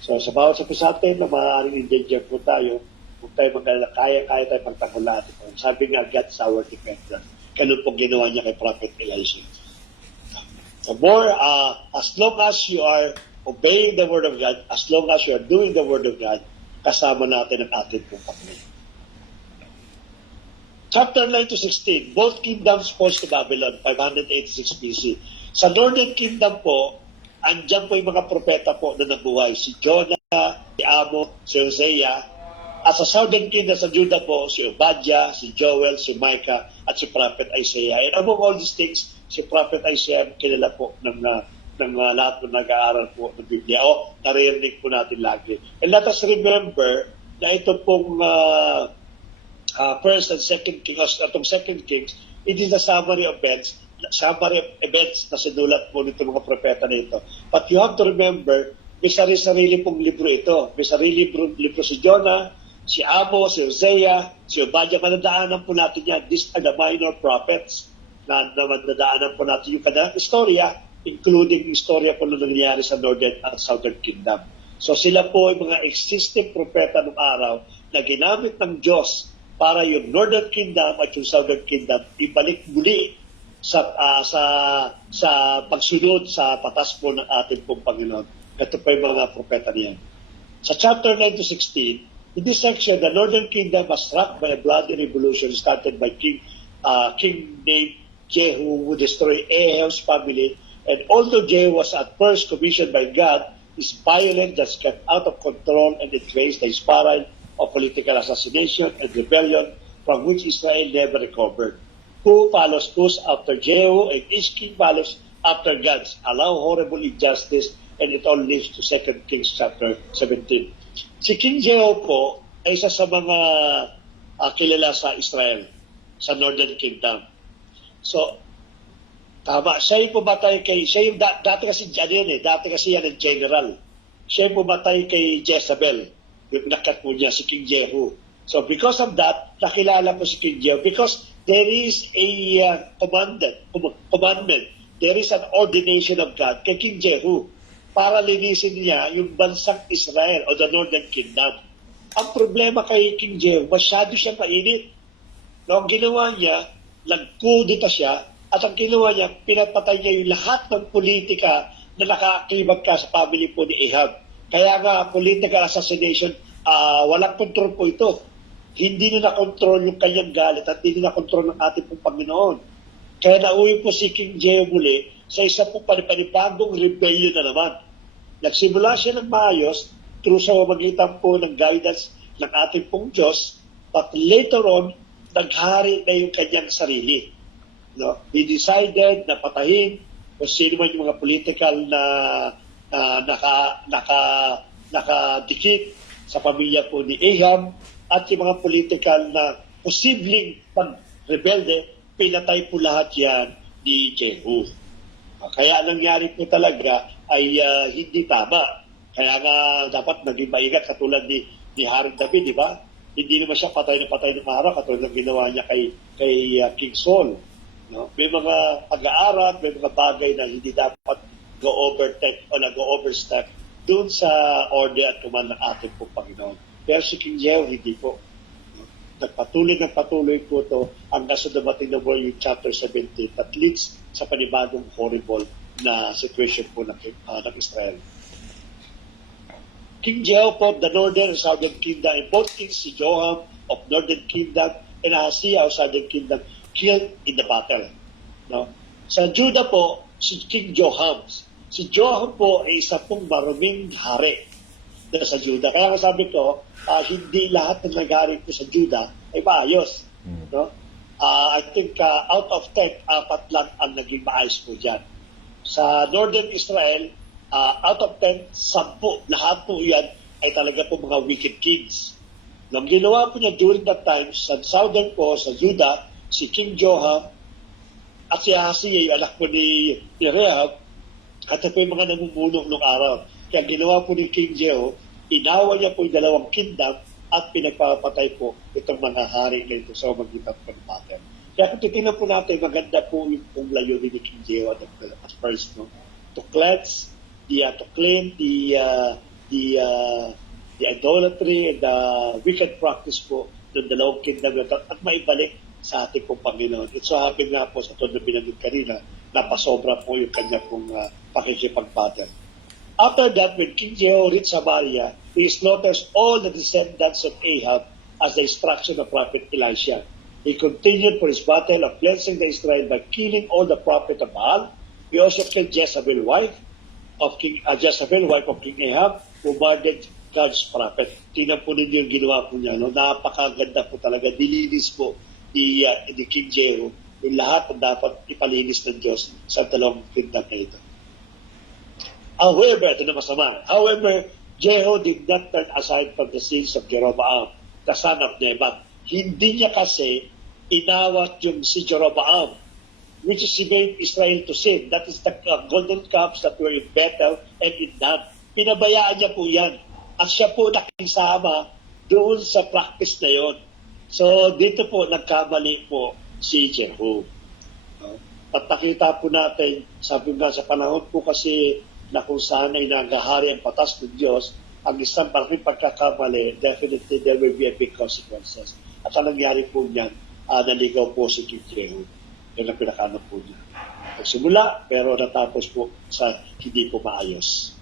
So sa bawat sa atin na maaaring in danger po tayo, kung tayo kaya tayo pagtanggol natin. Sabi nga, God's our defender. Ganun po ginawa niya kay Prophet Elisha. So more, as long as you are obeying the Word of God, as long as you are doing the Word of God, kasama natin ang ating pong Panginoon. Chapter 9 to 16, both kingdoms falls to Babylon, 586 BC. Sa Northern Kingdom po, andyan po yung mga propeta po na nabuhay. Si Jonah, si Amos, si Hosea. At sa Southern Kingdom, sa Judah po, si Obadiah, si Joel, si Micah, at si Prophet Isaiah. And among all these things, si Prophet Isaiah kilala po ng lahat ng nag-aaral po ng Biblia. O, naririnig po natin lagi. And let us remember na ito pong First and Second Kings, atong Second Kings, it is a summary of events na sinulat po nito mga propeta nito. But you have to remember, may sarili pong libro ito. May sarili libro si Jonah, si Amos, si Hosea, si Obadiah. Manadaanan po natin yan. These are the minor prophets na manadaanan po natin yung kanilang istorya, including istorya po na nangyayari sa Northern at Southern Kingdom. So sila po ay mga existing propeta ng araw na ginamit ng Diyos para yung Northern Kingdom at yung Southern Kingdom ibalik muli sa pagsunod sa patas po ng ating pong Panginoon. Ito pa yung mga propeta niyan. Sa chapter 9 to 16, in this section, the Northern Kingdom was struck by a bloody revolution started by King named Jehu, who destroyed Ahab's family. And although Jehu was at first commissioned by God, his violence just kept out of control and it raised a spiral of political assassination and rebellion from which Israel never recovered. Who follows Cus after Jehu, and each king follows after God's allow horrible injustice, and it all leads to 2 Kings chapter 17. Si King Jehu po ay isa sa mga kilala sa Israel, sa Northern Kingdom. So, Tama. Siya yung pumatay kay, siya yung dati kasi dati kasi yan ang general. Siya yung pumatay kay Jezebel. Yung nakat po niya, si King Jehu. So because of that, nakilala po si King Jehu because there is a commandment, there is an ordination of God kay King Jehu para linisin niya yung bansang Israel o the Northern Kingdom. Ang problema kay King Jehu, masyado siyang mainit. No, ang ginawa niya, nagkudita siya, at ang ginawa niya, pinatpatay niya yung lahat ng politika na nakakibag ka sa family po ni Ahab. Kaya nga, political assassination, walang kontrol po ito. Hindi na nakontrol yung kanyang galit at hindi na nakontrol ng ating pong Panginoon. Kaya nauwi po si King Jehu muli sa isa po panibagong rebellion na naman. Nagsimula siya ng maayos through sa pamamagitan po ng guidance ng ating pong Diyos, but later on, naghari na yung kanyang sarili. No? He decided na patayin kung sino man yung mga political na nakadikit sa pamilya po ni Ahab at yung mga political na posibleng pag-rebelde, pinatay po lahat yan ni Jehu. Kaya nangyari po talaga ay hindi tama. Kaya nga dapat naging maingat katulad ni Haring David, di ba? Hindi naman siya patay ng araw katulad ng ginawa niya kay King Saul. No? May mga pag-aaral, may mga bagay na hindi dapat go-overstep doon sa order at command ng ating pong Panginoon. Pero si King Jehu, hindi po. No? Nagpatuloy po ito hanggang sa dumating na yung chapter 17 that leads sa panibagong horrible na situation po ng Israel. King Jehu po, the northern and southern kingdom, and both kings, si Joram of northern kingdom and Ahaziah of southern kingdom, killed in the battle. No? Sa Judah po, si King Joram. Si Joram po ay isa pong maruming hari na sa Judah. Kaya nga sabi ko, hindi lahat ng nag-hari po sa Judah ay maayos. No? I think out of 10, 4 lang ang naging maayos po dyan. Sa Northern Israel, out of 10, 10, lahat po yan ay talaga po mga wicked kings. Nang ginawa po niya during that time, sa Southern po, sa Judah, si King Joram at si Ahaziah, yung anak po ni Rehab, at po yung mga namumuno noong araw. Kaya ginawa po ni King Jehu, inawa niya po yung dalawang kingdom at pinagpapatay po itong mga hari na ito sa magitan po ng battle. Kaya kung titignan po natin, maganda po yung layunin ni King Jehu at first, no? To cleanse, to clean the idolatry and the wicked practice po ng dalawang kingdom at maibalik sa ating pong Panginoon. It so happen nga po sa ito na binanggit kanina, napasobra po yung kanya pong pakikipag-battle. After that, when King Jehu reached Samaria, he slaughters all the descendants of Ahab as the instruction of Prophet Elisha. He continued for his battle of cleansing the Israel by killing all the prophets of Baal. He also killed Jezebel, wife of King Ahab, who murdered God's prophet. Tingnan po ninyo yung ginawa po niya. No? Napakaganda po talaga. Dilinis po ni King Jehu yung lahat na dapat ipalinis ng Diyos sa dalawang kingdom na ito. However, ito na masama. However, Jehu did not turn aside from the sins of Jeroboam, the son of Nebat. Hindi niya kasi inawat yung si Jeroboam, which is he made Israel to sin. That is the golden calves that were in Bethel and in Dan. Pinabayaan niya po yan. At siya po nakisama doon sa practice na yon. So, dito po nagkamali po si Jehu. At nakita po natin, sabi nga sa panahon po kasi na kung saan ay nagahari ang patas ng Diyos, ang isang malaking pagkakamali, definitely there will be a big consequences. At ang nangyari po niyan, naligaw po si King Jehu. Yan ang pinakano po niya. Nagsimula, pero natapos po sa hindi po maayos.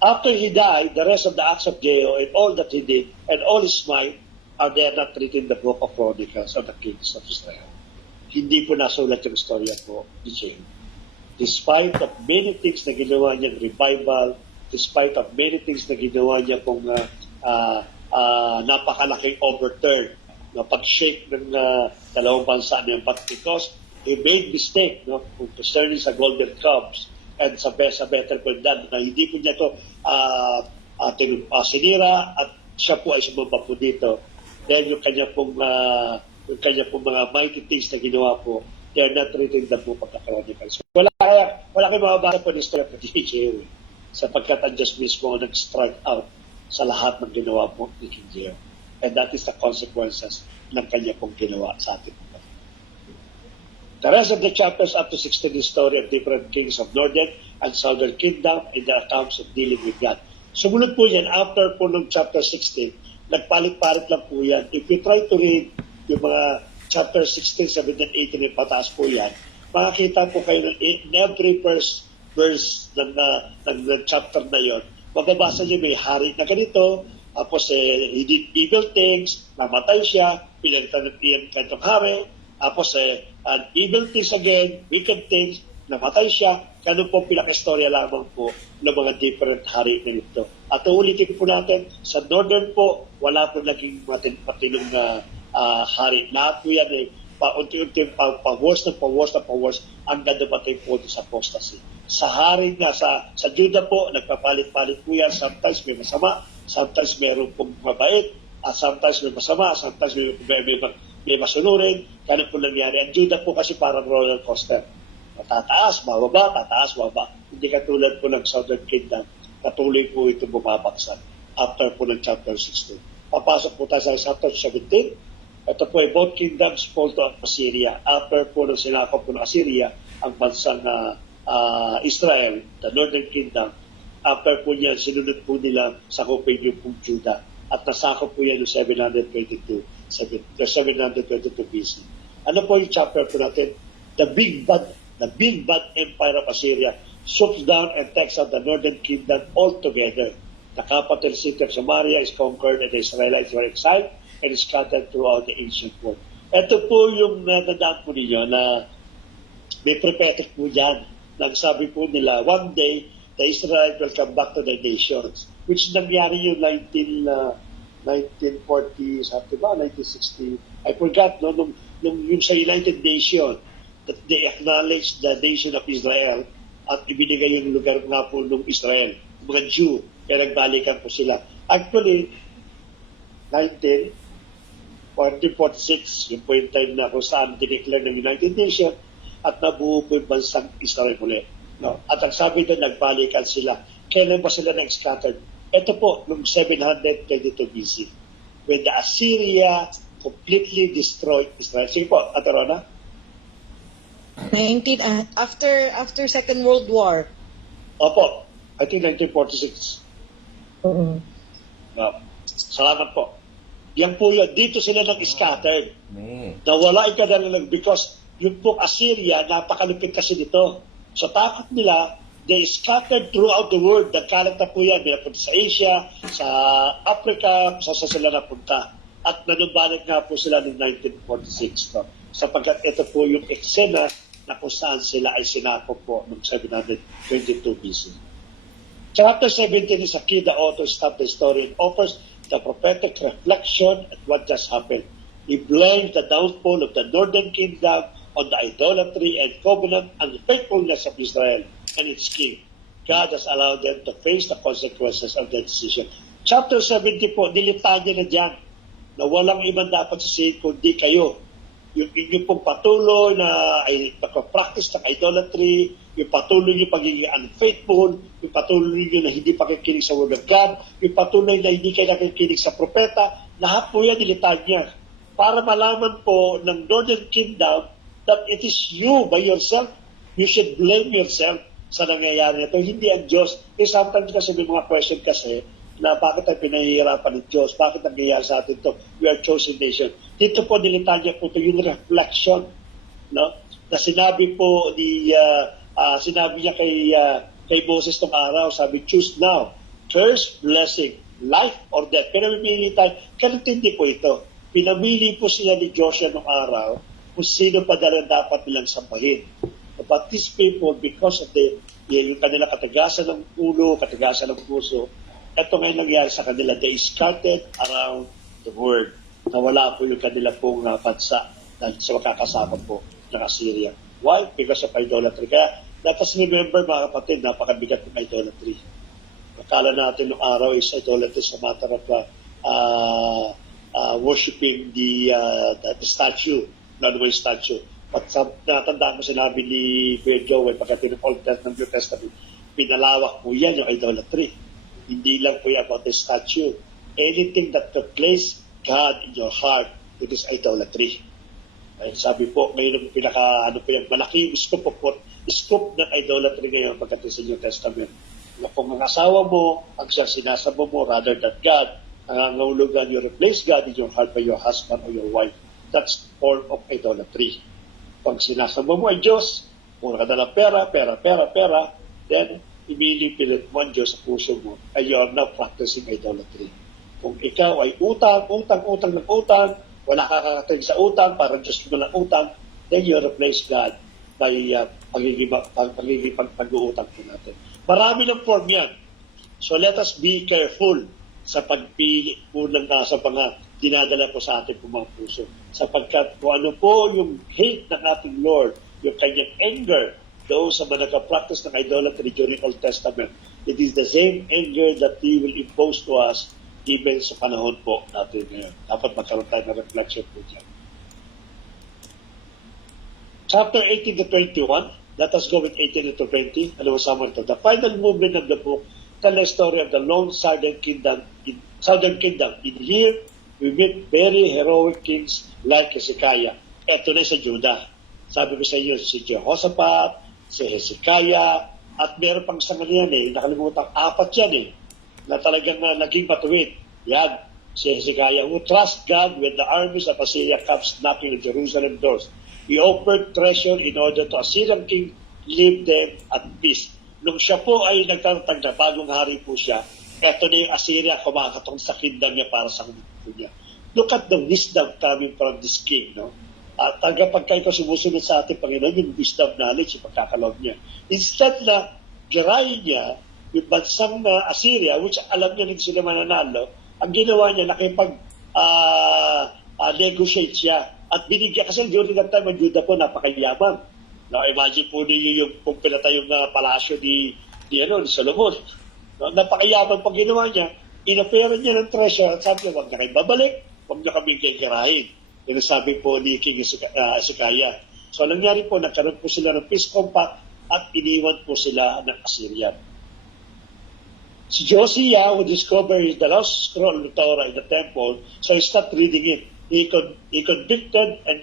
After he died, the rest of the acts of Jehu and all that he did and all his might are there not written in the book of Chronicles of the Kings of Israel. Hindi po nasulat yung storya po ni Jehu. Despite of many things na ginawa niyang revival, despite of many things na ginawa niya pong napakalaking overturn, na pag-shake ng dalawang bansa niya, but because he made mistake, no, concerning sa Golden Cubs and sa Better Quindan, na hindi po niya ito sinira at siya po ay sumamba po dito. Dahil yung kanya pong mga mighty things na ginawa po they are not treating them po pagka-chronicles. Wala kayong mababasa po ni Stephen DJ sapagkat ang Diyos mismo ang nag-strike out sa lahat ng ginawa po ni King Jehu. And that is the consequences ng kanya pong ginawa sa ating mga. The rest of the chapters up to 16 is story of different kings of northern and southern kingdom and their accounts of dealing with God. Sumunod po yan, after po ng chapter 16, nagpalit-palit lang po yan. If you try to read yung mga chapter 16, 17, 18, yung pataas po yan, makakita po kayo ng in every first verse ng chapter na yon. Mababasa niyo may hari na ganito, tapos he did evil things, namatay siya, pinalitan ng iyan kanyang hari, tapos evil things again, wicked things, namatay siya. Ganun po pinaka-istorya lamang po ng mga different hari na nito. At ulitin po natin, sa northern po, wala po naging matinong hari. Lahat po yan paunti-unti pa-worse hanggang dumating po sa apostasy. Sa hari nga, sa Juda po, nagpapalit-palit po yan. Sometimes may masama, sometimes mayroon pong mabait, at sometimes may masama, sometimes may masunurin. Ganun po nangyari. Ang Juda po kasi parang roller coaster. Tataas, bababa, tataas, bababa. Hindi katulad po ng Southern Kingdom. Patuloy po ito bumabagsak after po ng chapter 16. Papasok po tayo sa chapter 17. Ito po ay both kingdoms fall to Assyria. After po ng sinakop po ng Assyria, ang bansang Israel, the northern kingdom, after po niyan, sinunod po nila sakupin yung pong Judah. At nasakop po yan noong 722 BC. Ano po yung chapter po natin? The big bad empire of Assyria swoops down and takes out the northern kingdom altogether. The capital city of Samaria is conquered and the Israelites were exiled and scattered throughout the ancient world. Ito po yung nadaan po ninyo na may prophetic po dyan. Nagsabi po nila, one day, the Israelites will come back to their nations. Which nangyari yung 1940, something ba? 1960. I forgot, no? Nung yung sa United Nations, that they acknowledged the nation of Israel at ibinigay yung lugar nga po ng Israel, mga Jew, kaya nagbalikan po sila. Actually, 1946, yung po yung time na kung saan dineclare ng United Nations at nabuo po yung bansang Israel muli. No? At ang sabi doon, nagbalikan sila. Kailan ba sila na-scattered? Ito po, noong 722 BC, when the Assyria completely destroyed Israel. Sige po, Atarona? After Second World War. Opo, I think 1946. Oo. No. Salamat po. Yan po yun. Dito sila nag-scattered. Nawala yung kanilang because yung po Assyria, napakalupit kasi dito. So takot nila, they scattered throughout the world. Nagkalat na po yan. Napunta sa Asia, sa Africa, sa sila napunta. At nanubalan nga po sila noong 1946. No? Sapagkat ito po yung eksena na kung saan sila ay sinakop po noong 722 BC. Chapter 17 is a key the author stopped the story and offers the prophetic reflection at what just happened. He blames the downfall of the northern kingdom on the idolatry and covenant unfaithfulness of Israel and its king. God has allowed them to face the consequences of their decision. Chapter 17 po, nilitan niya na dyan na walang ibang dapat sisihin kundi kayo. Yung inyong pong patuloy na ay nagpa-practice ng idolatry, yung patuloy yung pagiging unfaithful, yung patuloy yung na hindi pakikinig sa word of God, yung patuloy na hindi kayo nakikinig sa propeta, lahat po yan nilitan niya. Para malaman po ng Northern Kingdom that it is you by yourself, you should blame yourself sa nangyayari na ito. Hindi ang Diyos. Sometimes kasi may mga question kasi na bakit tayo pinahihirapan ng Diyos, bakit nangyayari sa atin ito, we are chosen nation. Dito po nilitan niya po ito yung reflection, no? Na sinabi po sinabi niya kay Moses tong araw, sabi, choose now, curse, blessing, life or death. Pero mamili tayo, kanintindi po ito. Pinamili po sila ni Joshua nung araw kung sino pa dapat nilang sambahin. But these people, because of yung kanila katagasan ng ulo, katagasan ng puso, ito ngayon nangyari sa kanila, they scattered around the world. Nawala po yung kanila pong bansa dahil sa makakasama po ng Assyria. Why? Because of idolatry. Kaya let us remember mga kapatid, napakabigat ng idolatry. Akala natin nung araw is idolatry sa matter of worshiping the statue, non-way statue. At natandaan mo sinabi ni Kuya Joel pagdating ng Old Testament, New Testament, pinalawak po yan yung idolatry. Hindi lang po yung about the statue. Anything that could place God in your heart, it is idolatry. Ay, sabi po, ngayon ang malaking scope ng idolatry ngayon pagdating sa New Testament. Kung ang asawa mo, ang siyang sinasamba mo rather than God, nangangahulugan you replace God in your heart by your husband or your wife. That's form of idolatry. Pag sinasamba mo ay Diyos, puro ka na lang pera, then imili-pilit mo ang Diyos sa puso mo, and you are now practicing idolatry. Kung ikaw ay utang, wala ka kakatayin sa utang, para Diyos mo ng utang, then you replace God by pag-uutang po natin. Marami ng form yan. So let us be careful sa pagpili po ng nasa mga dinadala po sa ating mga puso. Sapagkat kung ano po yung hate ng ating Lord, yung kanyang anger doon sa mga nagka-practice ng idolatry during Old Testament, it is the same anger that He will impose to us even sa panahon po natin ngayon. Dapat magkaroon tayo ng reflection po dyan. Chapter 18 to 21, let us go with 18 to 20. Ano sama ito? The final movement of the book tells the story of the lone southern kingdom. In here, we meet very heroic kings like Hezekiah. Ito na sa Judah. Sabi ko sa inyo, si Jehoshaphat, si Hezekiah, at meron pang sa kanyan nakalimutan, 4 yan na talagang naging matuwid. Yan, si Hezekiah, who trust God when the armies of Assyria comes knocking on Jerusalem doors. He offered treasure in order to Assyrian king leave them at peace. Nung siya po ay nagtatag na bagong hari po siya, eto na yung Assyria kumakatong sa kingdom niya para sa kingdom niya. Look at the wisdom coming from this king, no? At pagka ikaw sumusunod sa ating Panginoon, yung wisdom, knowledge, yung pagkakalog niya. Instead na girahin niya yung bansang Assyria, which alam niya hindi sila mananalo, ang ginawa niya, nakipag-negotiate siya. At binigyan, kasi during that time, ang Judah po, napakayaman. Now, imagine po niyo yung kung pinatay yung palasyo ni Solomon. No, napakayaman pag ginawa niya, inofferan niya ng treasure at sabi niya, huwag na kayo babalik, huwag na kami girahin. Yung sabi po ni King Hezekiah. So, nangyari po, nagkaroon po sila ng peace compact at iniwan po sila ng Assyrian. Si Josiah, who discovered the lost scroll of the Torah in the temple, so he started reading it. He's convicted and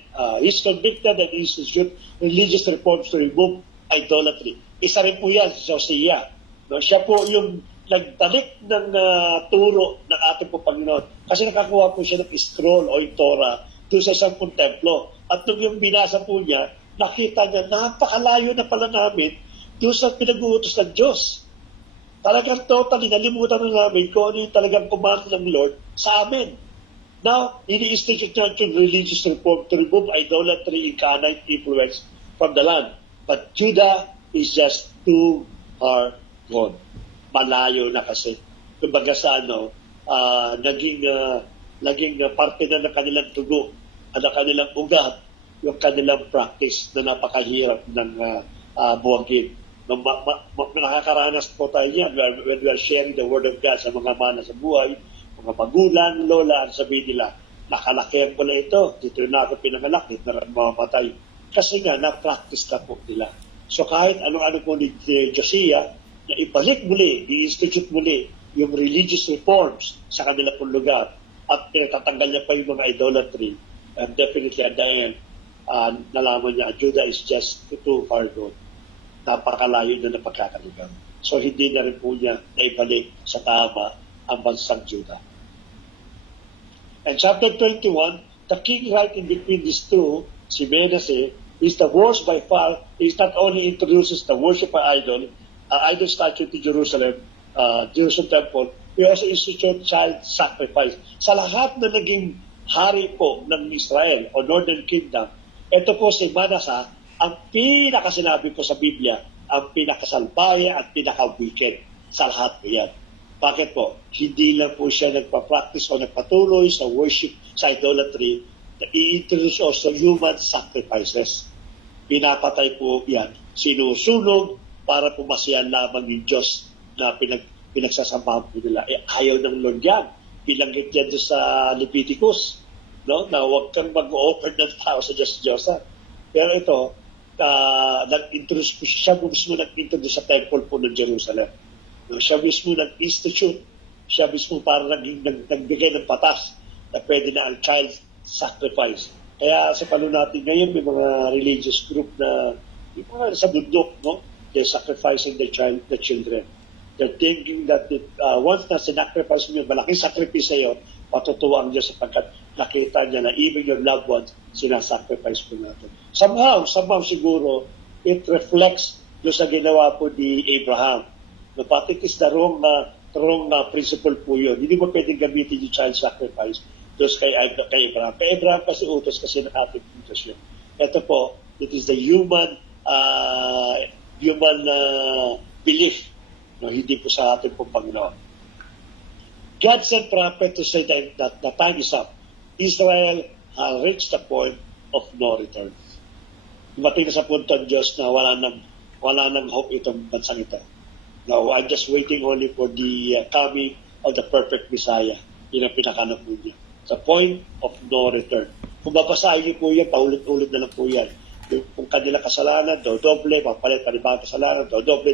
institute religious reforms to remove idolatry. Isa rin po yan si Josiah. No, siya po yung nagtalik ng turo ng ating po Panginoon. Kasi nakakuha po siya ng scroll o yung Torah doon sa 10 templo. At nung yung binasa po niya, nakita niya, napakalayo na pala namin doon sa pinag-uutos ng Diyos. Talagang totally, nalimutan na namin kung ano yung talagang command ng Lord sa amin. Now, ini-institute niya yung religious reform to remove idolatry and Canaanite influence from the land. But Judah is just too far gone. Malayo na kasi. Kumbaga sa naging parte na ng kanilang tugo, ang kanilang ugat, yung kanilang practice na napakahirap ng buwagin. Nakakaranas po tayo yan when we are sharing the Word of God sa mga mana sa buhay, mga magulang, lola, ang sabihin nila, nakalakihan ko na ito, dito na ako pinanganak, dito na mamamatay. Kasi nga, na-practice ka po nila. So kahit ano-ano po ni Josiah, na ibalik muli, i-institute muli yung religious reforms sa kanila pong lugar at pinatatanggal niya pa yung mga idolatry. And definitely at the end, nalaman niya, Judah is just too far gone. Napakalayo na napagkakaligang. So hindi na rin po niya naibalik sa tama ang bansang Judah. And chapter 21, the king right in between these two, si Manasseh, is the worst by far. He not only introduces the worship of idol statue to Jerusalem temple, he also institute child sacrifice. Sa lahat na naging hari po ng Israel o Northern Kingdom, ito po si Manasseh, ang pinakasinabi po sa Biblia, ang pinakasalbaya at pinaka-wicked sa lahat po yan. Bakit po? Hindi lang po siya nagpa-practice o nagpatuloy sa worship, sa idolatry, i-introduce also human sacrifices. Pinapatay po yan. Sinusunog para pumasiyan lamang yung Diyos na pinagsasambahan po nila. Ayaw ng Lord yan. Bilanggit yan sa Leviticus. No? Na huwag kang mag-offer ng tao sa Diyos. Pero ito, nag-introduce po siya mismo nag-introduce sa temple po ng Jerusalem. Siya mismo nag-institute, siya mismo para nagbigay ng patas na pwede na ang child sacrifice. Kaya sa panahon natin ngayon, may mga religious group na yung mga sa bundok, no? They're sacrificing the children. They're thinking that once na sinacrifice mo, malaking sacrifice sa'yo, matutuwa ang Diyos sapagkat nakita niya na even your loved ones, sinasacrifice po natin. Somehow siguro, it reflects doon sa ginawa po ni Abraham. No, but it is the wrong principle po yun. Hindi mo pwedeng gamitin yung child sacrifice doon kay Abraham. Kay Abraham kasi utos kasi ng ating utos yun. Ito po, it is the human belief, no, hindi po sa ating pong Panginoon. God sent prophet to say that the time is up. Israel has reached the point of no return. Dumating na sa punto ng Diyos na wala nang hope itong bansang ito. Now, I'm just waiting only for the coming of the perfect Messiah. Yun ang pinakana po niya. Sa point of no return. Kung babasahin niyo po yan, paulit-ulit na lang po yan. Kung kanila kasalanan, doble, papalit panibang kasalanan, doble,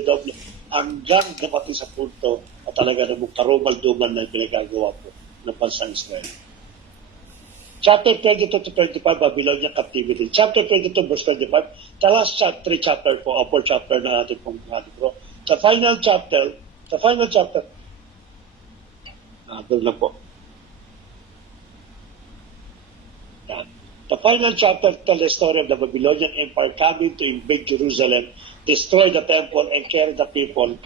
hanggang dumating sa punto at talaga namang karumal-duman na pinagagawa po ng bansang Israel. Chapter 22 to 35, Babylonian captivity. Chapter 22, verse 25, the last 3 chapter po, o 4 chapter na ating pong bro. Sa final chapter, doon lang po. Yan. The final chapter tells the story of the Babylonian Empire coming to invade Jerusalem, destroy the temple, and carry the people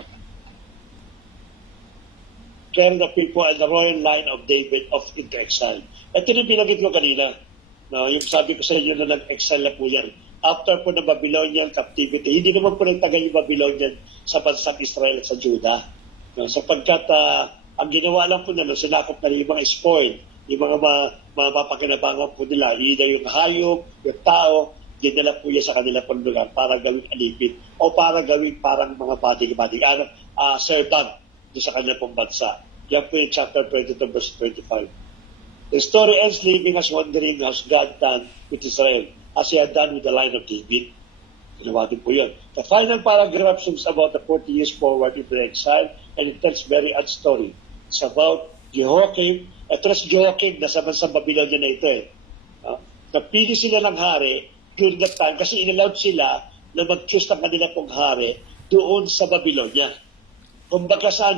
and the royal line of David into exile. Ito yung pinagit ko kanina. No, yung sabi ko sa inyo na nag-exile na po yan. After po ng Babylonian captivity, hindi naman po nagtagal yung Babylonian sa bansang Israel at sa Judah. No, sapagkat ang ginawa lang po nila, sinakop na yung mga spoil, yung mga mapapakinabangan po nila, either yung hayop, yung tao, dinala po yan sa kanila pong lugar para gawing alipin o para gawing parang mga badig-badig, servant doon sa kanila pong bansa. Yan po yung chapter 22 verse 25. The story ends leaving us wondering how's God done with Israel as He had done with the line of David. Ginawa din po yun. The final paragraph sums about the 40 years forward into the exile and it tells very odd story. It's about Jehoiakim. Ito na si Jehoiakim, nasa bansang Babylonia na ito eh. Napili sila ng hari during that time kasi inallowed sila na mag-choose ng kanila pong hari doon sa Babylonia. Kumbaga sa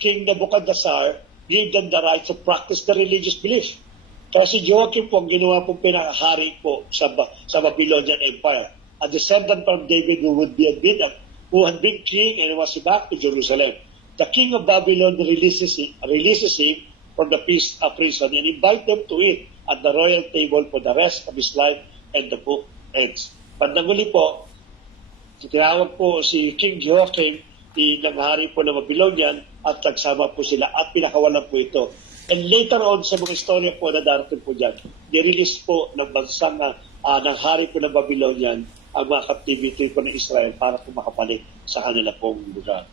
King Nebuchadnezzar gave them the right to practice the religious belief. Kaya si Joachim po ang ginawa pong pinakahari po sa Babylonian Empire. A descendant from David who had been king and was back to Jerusalem. The king of Babylon releases him from the prison and invite them to eat at the royal table for the rest of his life, and the book ends. Pandanguli po, tinawag po si King Joachim ng hari po ng Babylonian at nagsama po sila at pinakawalan po ito. And later on sa mga istorya po na darating po dyan, nirelease po ng bansang ng hari po ng Babylonian ang mga captivity po ng Israel para po makapalit sa kanila pong lugar.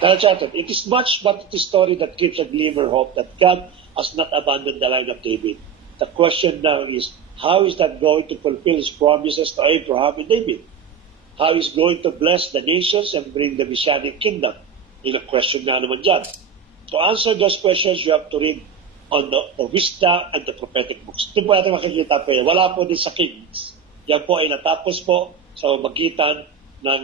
It is much but it is a story that gives a glimmer of hope that God has not abandoned the line of David. The question now is, how is that going to fulfill His promises to Abraham and David? How is going to bless the nations and bring the Messianic kingdom? Yung question na naman dyan. To answer those questions, you have to read on the wisdom and the prophetic books. Ito po natin makikita po. Wala po din sa Kings. Yan po ay natapos po sa magitan ng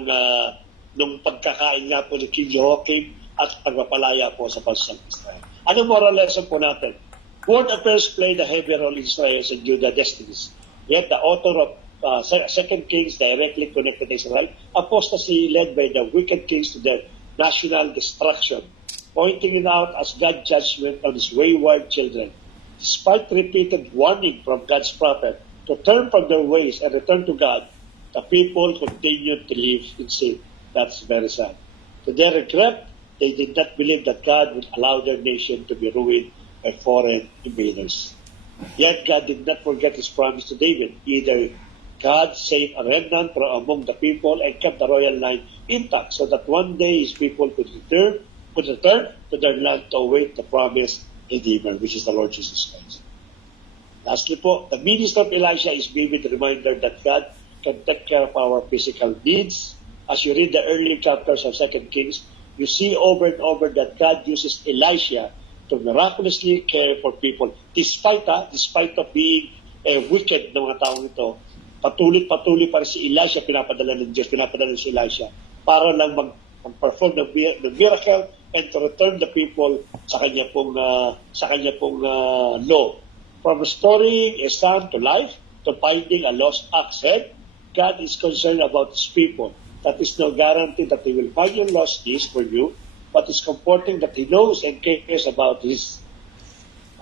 nung pagkakain nga po ni King Joachim at pagpapalaya po sa bansang Israel. Anong moral lesson po natin? World affairs played a heavy role in Israel's and Judah destinies. Yet the author of Second Kings directly connected to Israel, apostasy led by the wicked kings to their national destruction, pointing it out as God's judgment on His wayward children. Despite repeated warning from God's prophet to turn from their ways and return to God, the people continued to live in sin. That's very sad. To their regret, they did not believe that God would allow their nation to be ruined by foreign invaders. Yet God did not forget His promise to David. Either God saved a remnant from among the people and kept the royal line intact so that one day His people could return to their land to await the promised Redeemer, which is the Lord Jesus Christ. Lastly po, the ministry of Elisha is vivid reminder that God can take care of our physical needs. As you read the early chapters of 2 Kings, you see over and over that God uses Elisha to miraculously care for people. Despite of being wicked ng mga taong ito, patuloy pa rin si Elisha, pinapadala ng Diyos, pinapadala si Elisha para lang mag-perform ng miracle and to return the people sa kanya pong law. From restoring a son to life to finding a lost ox head, God is concerned about His people. That is no guarantee that He will find your lost keys for you, but it's comforting that He knows and cares about His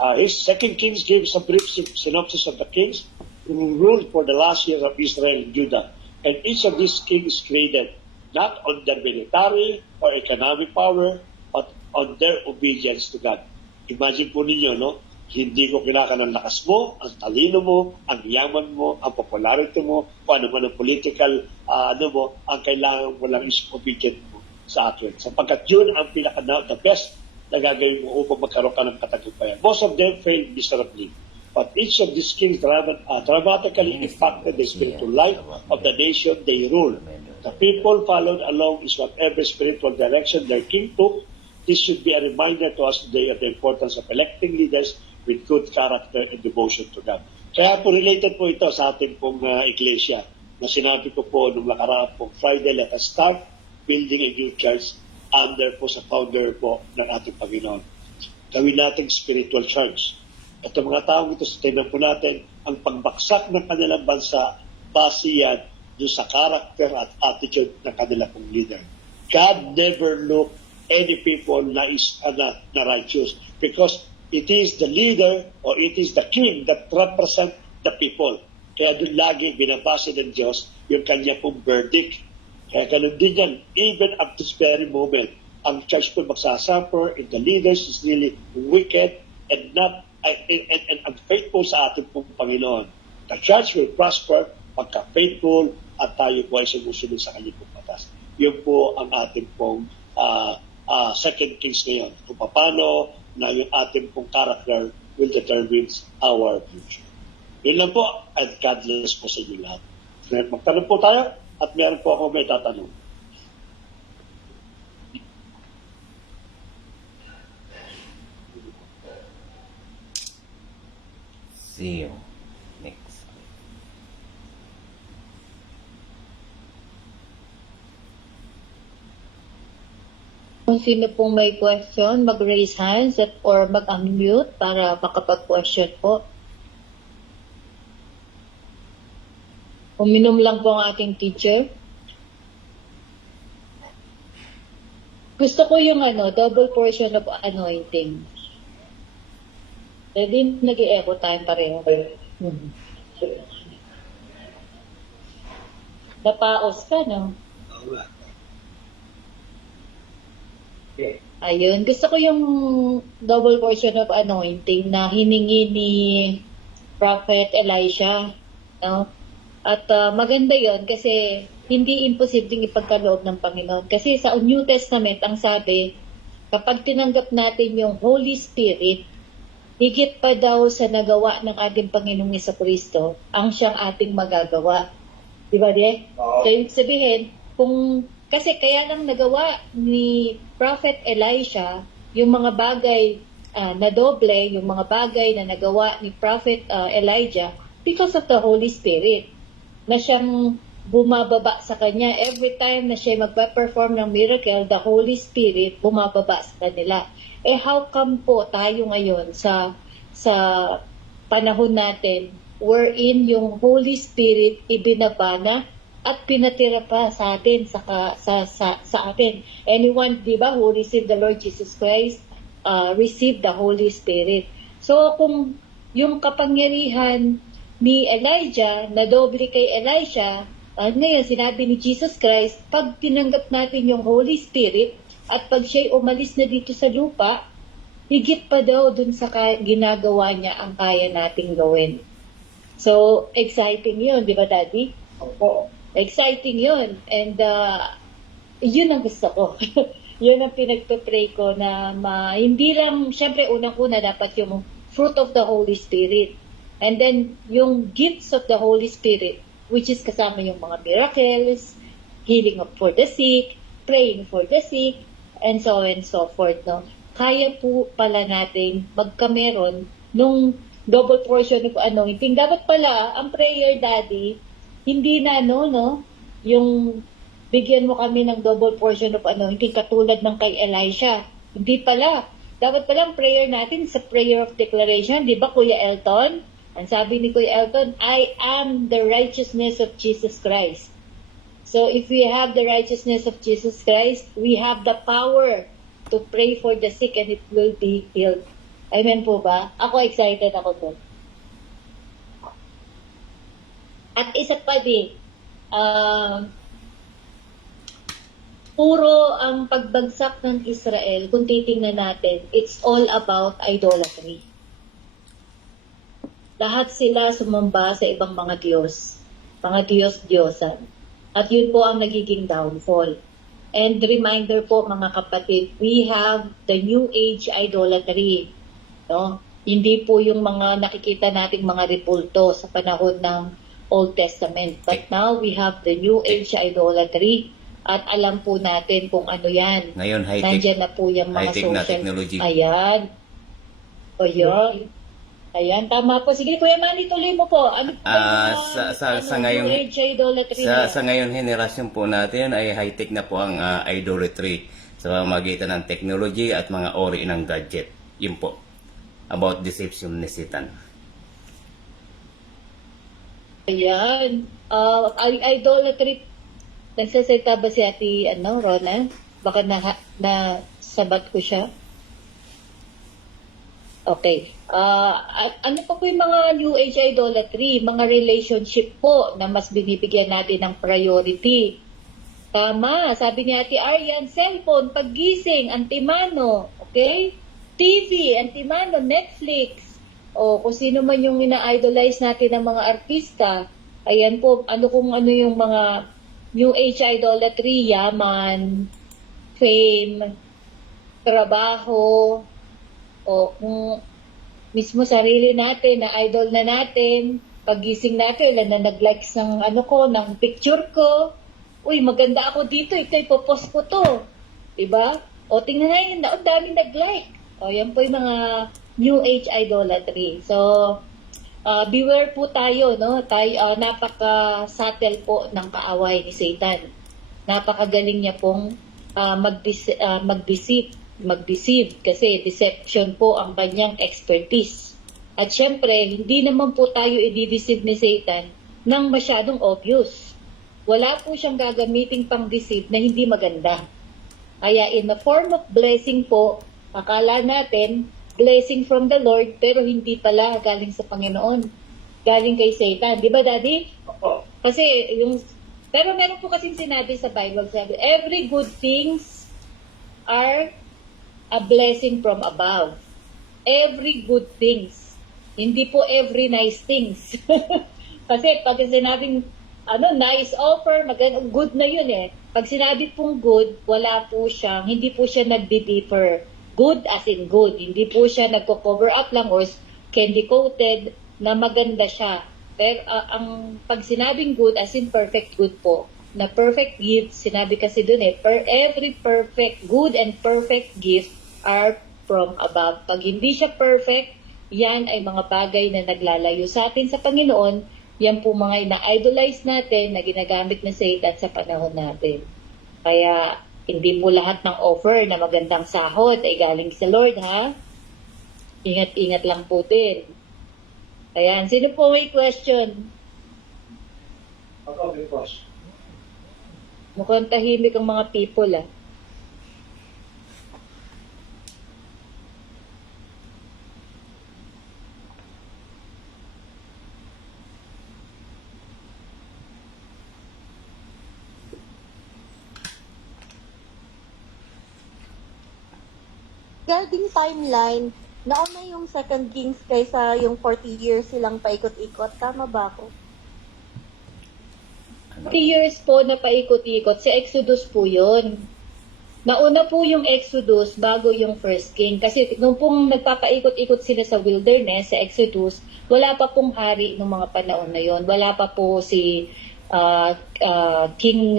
2 Kings gives a brief synopsis of the kings who ruled for the last years of Israel and Judah. And each of these kings created not on their military or economic power, but on their obedience to God. Imagine po ninyo, no? Hindi ko kailangan ang lakas mo, ang talino mo, ang yaman mo, ang popularity mo, kung ano man ang political, ang kailangan mo lang is obedient mo sa akin. Sapagkat yun ang the best na gagawin mo upang magkaroon ka ng katagumpayan. Most of them failed miserably. But each of these kings dramatically impacted the spiritual life of the nation they ruled. The people followed along is whatever spiritual direction their king took. This should be a reminder to us today of the importance of electing leaders with good character and devotion to God. Kaya po related po ito sa ating pong iglesia na sinabi ko po nung nakaraan pong Friday, let us start building a new church under po sa founder po ng ating Panginoon. Gawin natin spiritual church. At ang mga taong ito, tingnan po natin, ang pagbaksak ng kanilang bansa, base yan doon sa character at attitude ng kanilang pong leader. God never looked any people na righteous because it is the leader or it is the king that represent the people. Kaya doon lagi binabasa ng Diyos yung kanya pong verdict. Kaya ganun din yan, even at this very moment, ang church po magsasuffer if the leaders is really wicked and not and unfaithful sa ating pong Panginoon. The church will prosper pagka faithful at tayo po ay sumusunod sa kanyang pong batas. Yun po ang ating pong 2 Kings ngayon. Kung paano na yung ating pong character will determine our future. Yun lang po, and God bless po sa inyo lahat. Magtanong po tayo at meron po ako may tatanong. See you next. Kung sino pong may question, mag-raise hands or mag-unmute para makapag-question po. Uminom lang po ang ating teacher. Gusto ko yung double portion of anointing. Pwede nag-i-echo time pareho. Napaos ka, no? Ayun. Gusto ko yung double portion of anointing na hiningi ni Prophet Elisha. No? At maganda yon kasi hindi imposibleng ipagkaloob ng Panginoon. Kasi sa New Testament, ang sabi, kapag tinanggap natin yung Holy Spirit, higit pa daw sa nagawa ng ating Panginoong Jesucristo, ang siyang ating magagawa. Di ba, Diek? So, yung sabihin, kasi kaya lang nagawa ni Prophet Elisha yung mga bagay na doble, yung mga bagay na nagawa ni Prophet Elijah because of the Holy Spirit na siyang bumababa sa kanya. Every time na siya magpa-perform ng miracle, the Holy Spirit bumababa sa kanila. How come po tayo ngayon sa panahon natin wherein yung Holy Spirit ibinaba na at pinatira pa sa atin, sa atin. Anyone, di ba, who received the Lord Jesus Christ, received the Holy Spirit. So, kung yung kapangyarihan ni Elijah, na doble kay Elisha, ngayon, sinabi ni Jesus Christ, pag tinanggap natin yung Holy Spirit, at pag siya'y umalis na dito sa lupa, higit pa daw dun sa ginagawa niya ang kaya nating gawin. So, exciting yun, di ba, Daddy? Opo. Exciting yun. And yun ang gusto ko. Yun ang pinagpe-pray ko na hindi lang, syempre unang-una dapat yung fruit of the Holy Spirit. And then, yung gifts of the Holy Spirit, which is kasama yung mga miracles, healing for the sick, praying for the sick, and so on and so forth, no? Kaya po pala natin magkameron nung double portion of anointing. Dapat pala, ang prayer, Daddy, hindi na, no, yung bigyan mo kami ng double portion of anointing katulad ng kay Elisha. Hindi pala. Dapat pala ang prayer natin sa prayer of declaration. Di ba, Kuya Elton? Ang sabi ni Kuya Elton, I am the righteousness of Jesus Christ. So if we have the righteousness of Jesus Christ, we have the power to pray for the sick and it will be healed. Amen po ba? Ako excited ako doon. At isa pa din, puro ang pagbagsak ng Israel, kung titingnan natin, it's all about idolatry. Lahat sila sumamba sa ibang mga Diyos, mga Diyos-Diyosan. At yun po ang nagiging downfall. And reminder po mga kapatid, we have the New Age idolatry. No? Hindi po yung mga nakikita nating mga repulto sa panahon ng Old Testament. But now we have the New Age idolatry. At alam po natin kung ano yan. Ngayon, high-tech. Nandiyan na po yung mga High-tech na social. technology. Ayan. O yun. Ayan, tama po. Sige, Kuya Manny, tuloy mo po. Ano po sa ngayong New Age idolatry sa ngayon henerasyon po natin ay high-tech na po ang idolatry sa pamamagitan ng technology at mga ori ng gadget. Yun po. About deception ni Satan. Ayan. Idolatry. Nagsasalita ba si Ate, Rona? Baka na sabat ko siya. Okay. Ano pa po yung mga New Age idolatry? Mga relationship po na mas binibigyan natin ng priority. Tama. Sabi ni Ate Arian, cellphone, paggising, antimano. Okay? TV, antimano, Netflix. O kung sino man yung ina-idolize natin ng mga artista. Ayan po, kung ano yung mga New Age idolatry, yaman, fame, trabaho, o kung mismo sarili natin, na idol na natin, pagising natin, ilan na nag-likes ng ng picture ko, uy, maganda ako dito, ito ipopost ko to. Diba? O tingnan natin, ang daming nag-like. O yan po yung mga New Age idolatry. So, beware po tayo, no? Napaka-subtle po ng kaaway ni Satan. Napakagaling niya pong mag-deceive kasi deception po ang kanyang expertise. At syempre, hindi naman po tayo i-deceive ni Satan nang masyadong obvious. Wala po siyang gagamiting pang-deceive na hindi maganda. Kaya in the form of blessing po, akala natin blessing from the Lord, pero hindi pala galing sa Panginoon. Galing kay Satan. Di ba, Daddy? Kasi pero meron po kasing sinabi sa Bible, sabi, every good things are a blessing from above. Every good things. Hindi po every nice things. Kasi pag sinabing, nice offer, good na yun eh. Pag sinabi pong good, hindi po siya nagdi-differ. Good as in good. Hindi po siya nagko-cover up lang or candy-coated na maganda siya. Pero pag sinabing good as in perfect good po, na perfect gift, sinabi kasi dun every perfect, good and perfect gift are from above. Pag hindi siya perfect, yan ay mga bagay na naglalayo sa atin sa Panginoon. Yan po mga ina-idolize natin na ginagamit na Satan sa panahon natin. Kaya, hindi po lahat ng offer na magandang sahod ay galing sa Lord, ha? Ingat-ingat lang po din. Ayan, sino po may question? Ako, may question. Mukhang tahimik ang mga people, ah. Regarding timeline, nauna yung Second Kings kaysa yung 40 years silang paikot-ikot. Tama ba ako? 3 years po na paikot-ikot. Sa Exodus po yun. nauna po yung Exodus bago yung first king. Kasi nung pong nagpapaikot-ikot sila sa wilderness, sa Exodus, wala pa pong hari ng mga panahon na yon. Wala pa po si King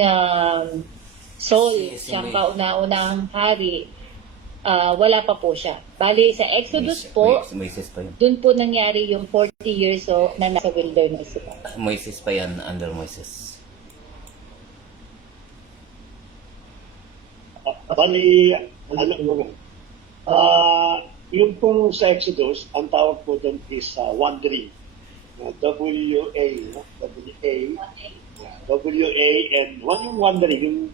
Saul, siyang kauna-unahang hari. Wala pa po siya. Bali, sa Exodus po, Moises pa yun. dun po nangyari yung 40 years na nasa wilderness sila. Moises pa yan, under Moises. Bali, ano mo, yung pong sa Exodus, ang tawag po doon is wandering. W-A, no? W-A, W-A, and yung wandering, yung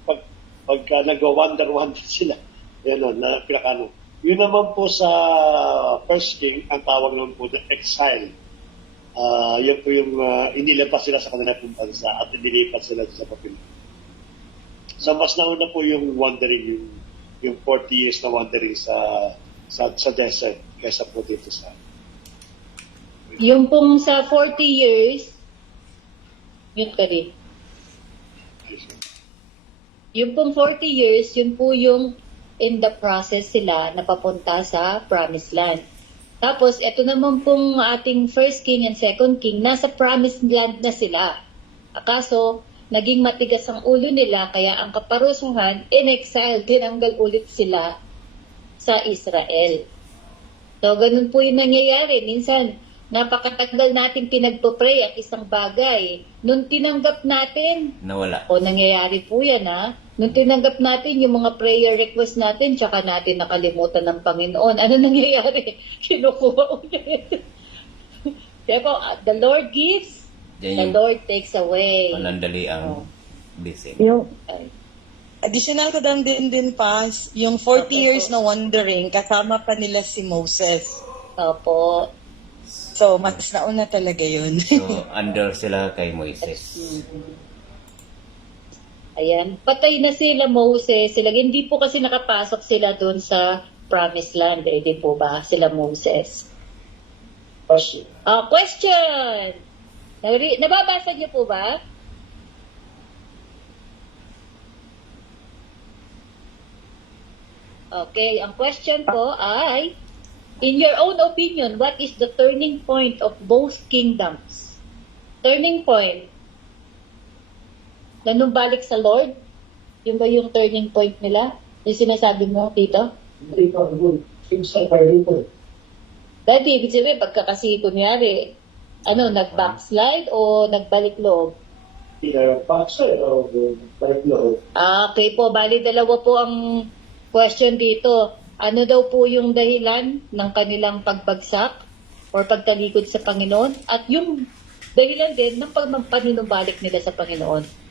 pagka nag-wander sila, yan o, na pinakano. Yun naman po sa First King, ang tawag naman po na exile. Yun po yung inilapas sila sa kanilang bansa at inilipat sila sa Papilipin. So mas nauna po yung wandering, yung 40 years na wandering sa desert kaysa po dito sa... Yung pong sa 40 years, yun ka rin. Yung pong 40 years, yun po yung in the process sila na papunta sa Promised Land. Tapos, ito naman pong ating first king and second king, nasa Promised Land na sila. Akaso, naging matigas ang ulo nila, kaya ang kaparusuhan, in exile, tinanggal ulit sila sa Israel. So, ganun po yung nangyayari. Minsan, napakatagal natin pinagpo-pray at isang bagay. Nung tinanggap natin, Nawala. o nangyayari po yan nung tinanggap natin yung mga prayer request natin, tsaka natin nakalimutan ng Panginoon. Ano nangyayari? Kinukuha ulit. Kaya po, the Lord gives, Yan the yung Lord takes away. panandali ang blessing. Yung Ay, additional ko din pas, yung 40 Okay years po. na wandering, kasama pa nila si Moses. Opo. So, mas nauna talaga yun. So, under sila kay Moises. Ayan. Patay na sila Moses. Sila, hindi po kasi nakapasok sila doon sa Promised Land. Di po ba? Sila Moses. Question! Nababasa niyo po ba? Okay, ang question po ay, in your own opinion, what is the turning point of both kingdoms? Turning point. Nanumbalik sa Lord? Yun ba yung turning point nila? Yung sinasabi mo, Tito? Daddy, ibig sabihin, pagka kasi kunyari, nag-backslide o nagbalik loob? Okay po, bali dalawa po ang question dito. Ano daw po yung dahilan ng kanilang pagbagsak or pagtalikod sa Panginoon? At yung dahilan din ng paninubalik nila sa Panginoon.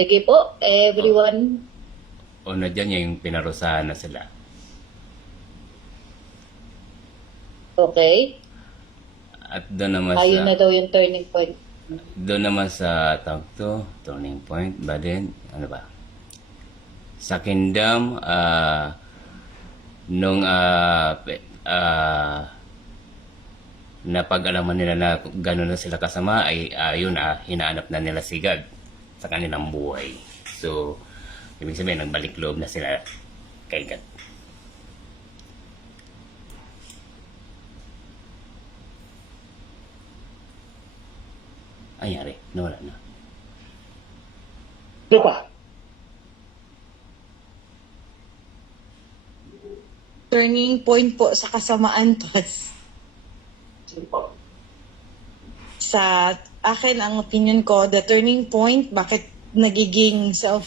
Sige po, everyone. O na dyan yung pinarusahan na sila. Okay? At doon naman Ayun na sa... daw yung turning point. Doon naman sa tawag to, turning point, ba din, ano ba? Sa kingdom, nung napag-alaman nila na gano'n na sila kasama, ay yun hinahanap na nila si God sa kanilang buhay. So, ibig sabihin, nagbalik loob na sila kay God. Ayari, nawala na. Ano pa? Turning point po sa kasamaan, pas. Sa akin, ang opinion ko, the turning point, bakit nagiging yung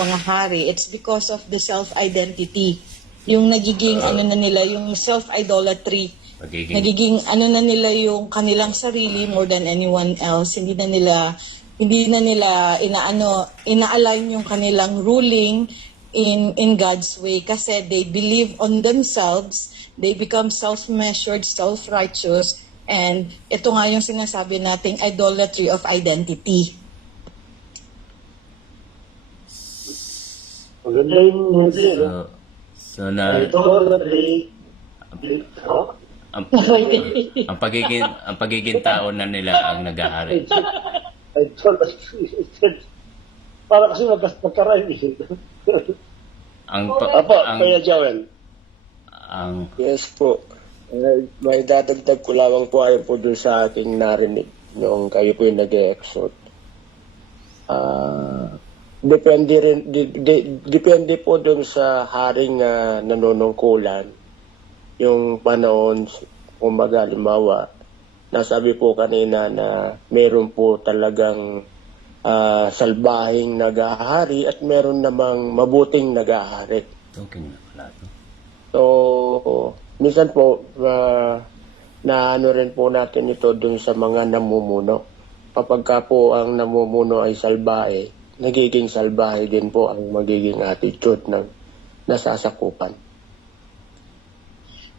mga hari, it's because of the self-identity. Yung nagiging, yung self-idolatry. Nagiging, na nila yung kanilang sarili more than anyone else. Hindi na nila ina-align yung kanilang ruling in God's way kasi they believe on themselves, they become self-measured, self-righteous, and ito nga yung sinasabi nating idolatry of identity. Maganda yung So na idolatry. ang pagiging tao na nila ang naghahari. I told us, para kasi magkarami. Ang, Apo, Kuya Joel. ang, Yes po. May dadagdag ko lamang po ay po dun sa aking narinig nung kayo po yung nag-e-exhort. Depende po dun sa haring nanunungkulan yung panahon, kumbaga, halimbawa, nasabi po kanina na meron po talagang salbahing nag-ahari at meron namang mabuting nag-ahari. talking na pala to. So, minsan po, na ano rin po natin ito dun sa mga namumuno. Kapag ka po ang namumuno ay salbahe, nagiging salbahe din po ang magiging attitude ng nasasakupan.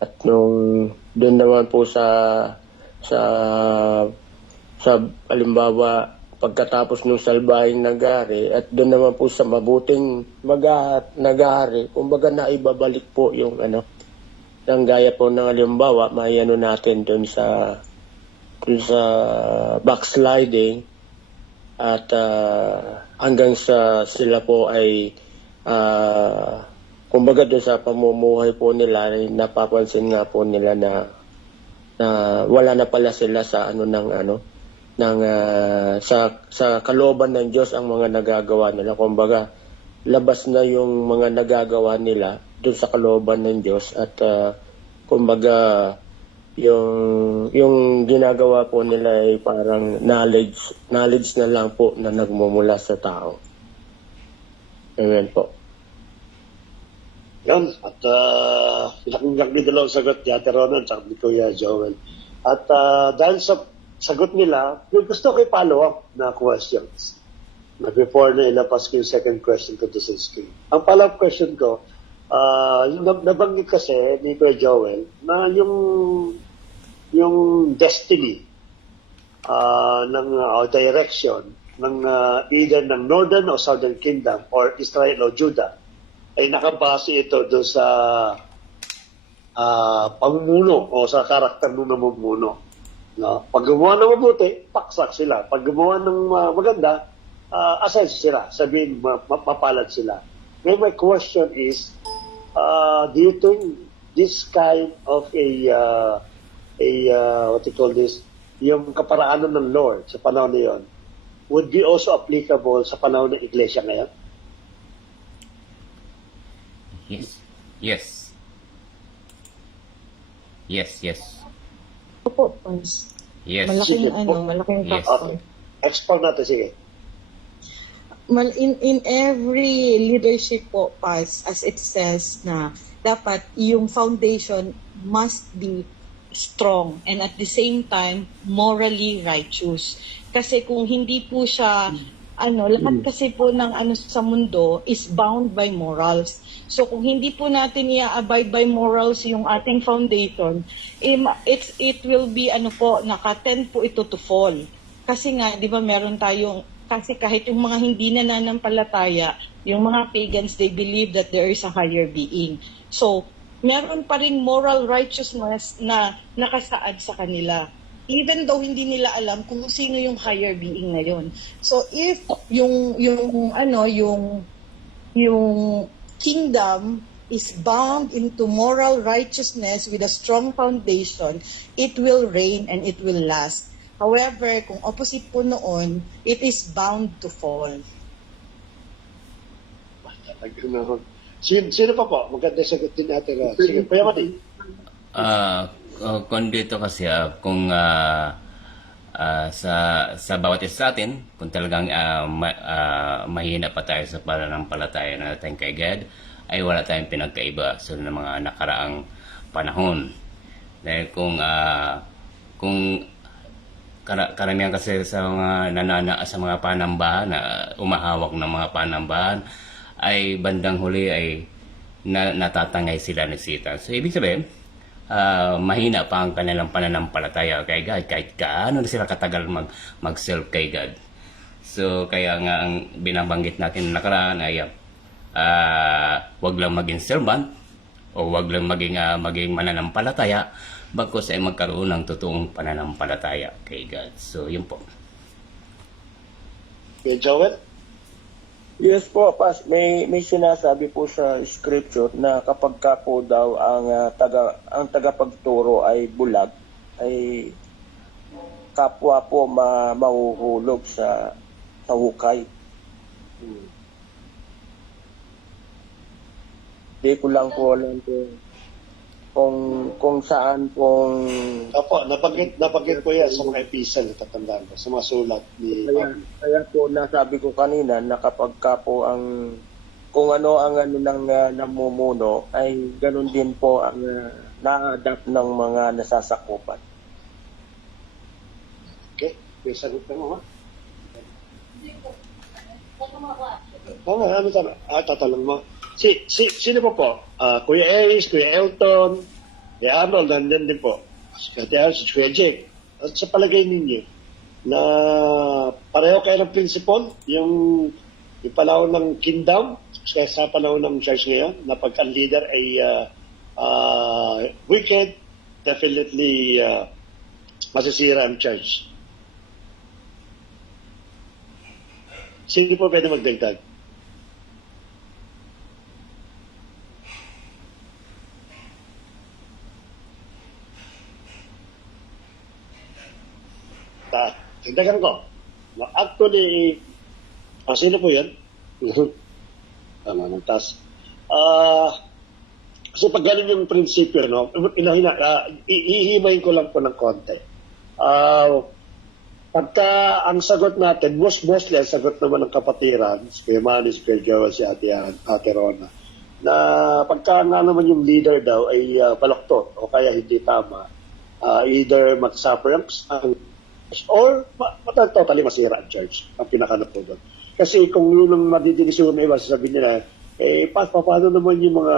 At nung doon naman po sa halimbawa, pagkatapos ng salbahing nagari at doon naman po sa mabuting nagari, kumbaga naibabalik po yung ng gaya po ng halimbawa, may natin doon sa backsliding at hanggang sa sila po ay kumbaga doon sa pamumuhay po nila ay napapansin nga po nila na wala na pala sila sa sa kalooban ng Diyos ang mga nagagawa nila. Kumbaga, labas na yung mga nagagawa nila doon sa kalooban ng Diyos at kumbaga yung ginagawa po nila ay parang knowledge na lang po na nagmumula sa tao. Amen po. Yan. At laking dalawang sagot ni Ate Ronan at ni Kuya Joel. At dahil sa sagot nila, may gusto ko i-follow-up na questions. Na before na ilabas ko yung second question ko to sa screen. Ang follow-up question ko, yung nabanggit kasi ni Kuya Joel na yung destiny ng direction ng either ng Northern o Southern Kingdom or Israel o Judah ay nakabase ito doon sa pamumuno o sa karakter ng namumuno. No? Pag gumawa ng mabuti, paksak sila. Pag gumawa ng maganda, asenso sila. Sabihin, mapalad sila. Ngayon, my question is, do you think this kind of what you call this, yung kaparaanan ng Lord sa panahon na yun, would be also applicable sa panahon ng Iglesia ngayon? Yes. Opo, Pons. Yes. Malaking Sige po. malaking Yes. factor. Okay. Expound natin, sige. In every leadership po, Paz, as it says na dapat yung foundation must be strong and at the same time morally righteous. Kasi kung hindi po siya lahat kasi po ng sa mundo is bound by morals. So kung hindi po natin i-abide by morals yung ating foundation, it will be naka-tend po ito to fall. Kasi nga, 'di ba, meron tayong kasi kahit yung mga hindi nananampalataya, yung mga pagans, they believe that there is a higher being. So, meron pa rin moral righteousness na nakasaad sa kanila. Even though hindi nila alam kung sino yung higher being na yun. So, if yung kingdom is bound into moral righteousness with a strong foundation, it will reign and it will last. However, kung opposite po noon, it is bound to fall. Sino pa po? Maganda sagutin natin. Sige, Kuya Mati. Kung dito kasi kung sa bawat isa sa atin, kung talagang mahina pa tayo sa pananampalataya natin kay God, ay wala tayong pinagkaiba sa mga nakaraang panahon. Dahil kung karamihan kasi sa mga sa mga panambahan na umahawak ng mga panambahan ay bandang huli ay natatangay sila ni Satan. So ibig sabihin, mahina pa ang kanilang pananampalataya kay God kahit gaano na sila katagal mag-self kay God. So kaya nga ang binabanggit natin na nakaraan ay wag lang maging servant o wag lang maging mananampalataya, bagkus ay magkaroon ng totoong pananampalataya kay God. So yun po. Kuya Joel? Yes po, Pas. May sinasabi po sa scripture na kapag ka po daw ang tagapagturo ay bulag, ay kapwa po mahuhulog sa hukay. Di ko lang po alam kung saan pong Opo, nabanggit ko yan sa mga epistle, tatandaan ko, sa mga sulat ni Pablo. kaya po nasabi ko kanina na kapag ka po kung ano ang namumuno ay ganun din po ang na-adapt ng mga nasasakupan. Okay? Yung sagot ka mo, ha? Tama. Tatanong mo. Sino po? Kuya Ace, Kuya Elton, Kuya Arnold, nandun din po. Kuya Kuya Jake. At sa palagay ninyo, na pareho kayo ng principle, yung panahon ng kingdom, sa panahon ng church ngayon, na pagka leader ay wicked, definitely masisira ang church. Sino po pwede magdagdag? Dagdagan ko. Actually, sino po yan? Tama, nagtas. Kasi pag ganun yung prinsipyo, no? Ihimayin ko lang po ng konti. Pagka ang sagot natin, mostly ang sagot naman ng kapatiran, si Kuya Manny, si Kuya Joel, si Ate Rona, na pagka nga naman yung leader daw ay baloktot o kaya hindi tama, either mag-suffer or totally masira ang church, ang pinakano po doon. Kasi kung yun ang madidinisyon ng iba, sasabihin nila, paano naman yung mga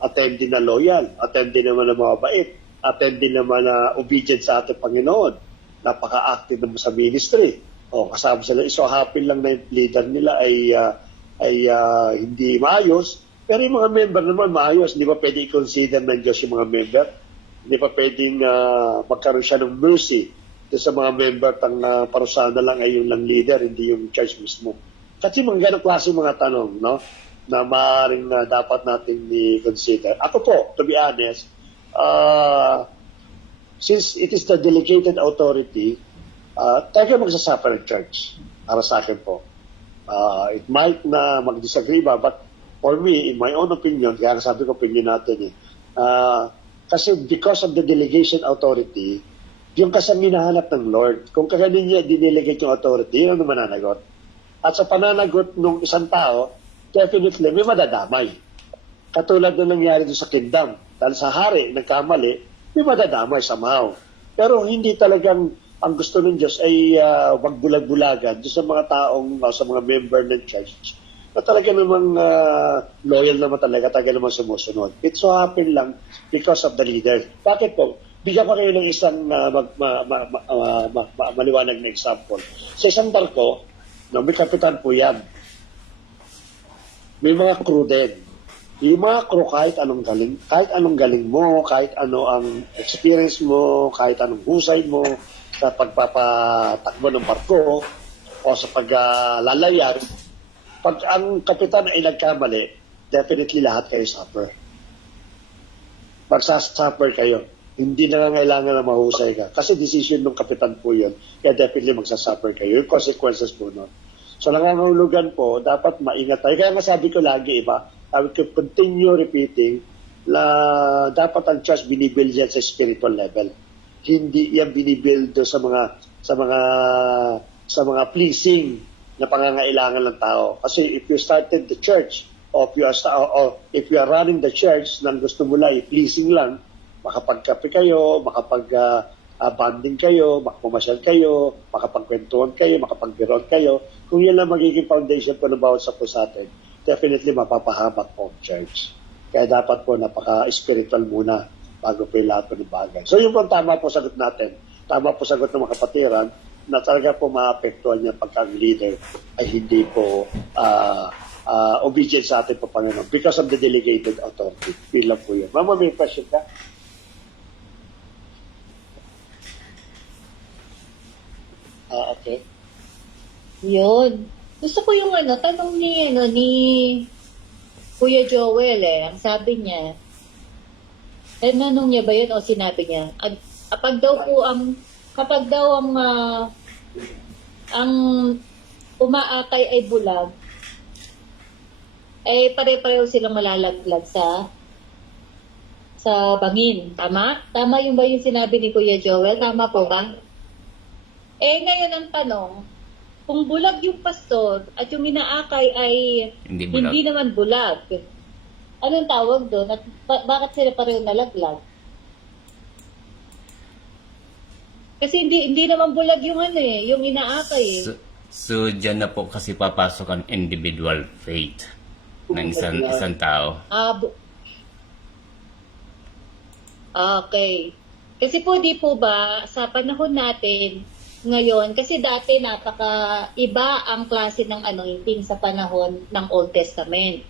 attendee na loyal, attendee naman na mabait, attendee naman na obedient sa ating Panginoon, napaka-active naman sa ministry, o kasama sila, so happy lang na yung leader nila ay hindi maayos, pero yung mga member naman maayos, hindi ba pwede i-consider ng Diyos yung mga member? Hindi pa pwedeng magkaroon siya ng mercy sa mga member tang parusahan na lang ay yung lang leader, hindi yung church mismo. Kasi mga ganong klase mga tanong, no? Na maaaring dapat natin i-consider. Ako po, to be honest, since it is the delegated authority, tayo magsasuffer ng church. Para sa akin po. It might na mag-disagree ba, but for me, in my own opinion, kaya sabi ko opinion natin kasi because of the delegation authority, yung kasang hinahanap ng Lord, kung kaganin niya dinelegate yung authority, yun ang mananagot. At sa pananagot ng isang tao, definitely may madadamay. Katulad na nangyari doon sa kingdom. Dahil sa hari, nagkamali, may madadamay somehow. Pero hindi talagang ang gusto ng Diyos ay wag bulag-bulagan doon sa mga taong, sa mga member ng church na talaga namang loyal naman talaga namang sumusunod. It so happen lang because of the leader. Bakit po? Bigyan ko kayo ng isang maliwanag na example. Sa isang barko, may kapitan po yan. May mga crew din. Yung mga crew, kahit anong galing mo, kahit ano ang experience mo, kahit anong husay mo sa pagpapatakbo ng barko o sa paglalayag, pag ang kapitan ay nagkamali, definitely lahat kayo suffer. Magsasuffer kayo. Hindi na kailangan na mahusay ka. Kasi decision ng kapitan po yun. Kaya definitely magsasuffer kayo. Yung consequences po nun. So nangangahulugan po, dapat maingat tayo. Kaya nga sabi ko lagi, I will continue repeating na dapat ang church binibuild yan sa spiritual level. Hindi yan binibuild sa mga pleasing na pangangailangan ng tao. Kasi if you started the church, or if you are running the church nang gusto mo lang i-pleasing lang, makapagkape kayo, makapag-banding kayo, makapamasyal kayo, makapagkwentuhan kayo, makapagbiroon kayo. Kung yan lang magiging foundation po ng bawat sa po sa atin, definitely mapapahamak po ang church. Kaya dapat po napaka-spiritual muna bago po yung lahat po ng bagay. So yun po ang tama po sagot natin. Tama po sagot ng mga kapatiran na talaga po maapektuhan niya pagka ang leader ay hindi po obedient sa ating Panginoon because of the delegated authority. Bilang po yun. Mama, may question ka? Yun. Gusto ko yung tanong ni Kuya Joel Ang sabi niya, nanong niya ba yun o sinabi niya? Kapag daw ang umaakay ay bulag, ay pare-pareho silang malalaglag sa bangin. Tama? Tama yung ba yung sinabi ni Kuya Joel? Tama po ba? Ngayon ang tanong, kung bulag yung pastor at yung inaakay ay Hindi bulag. hindi naman bulag, anong tawag doon? At bakit sila pareho nalaglag? Kasi hindi naman bulag yung yung inaakay So dyan na po kasi papasok ang individual faith ng isang tao. Okay. Kasi po di po ba sa panahon natin ngayon, kasi dati iba ang klase ng anointing sa panahon ng Old Testament.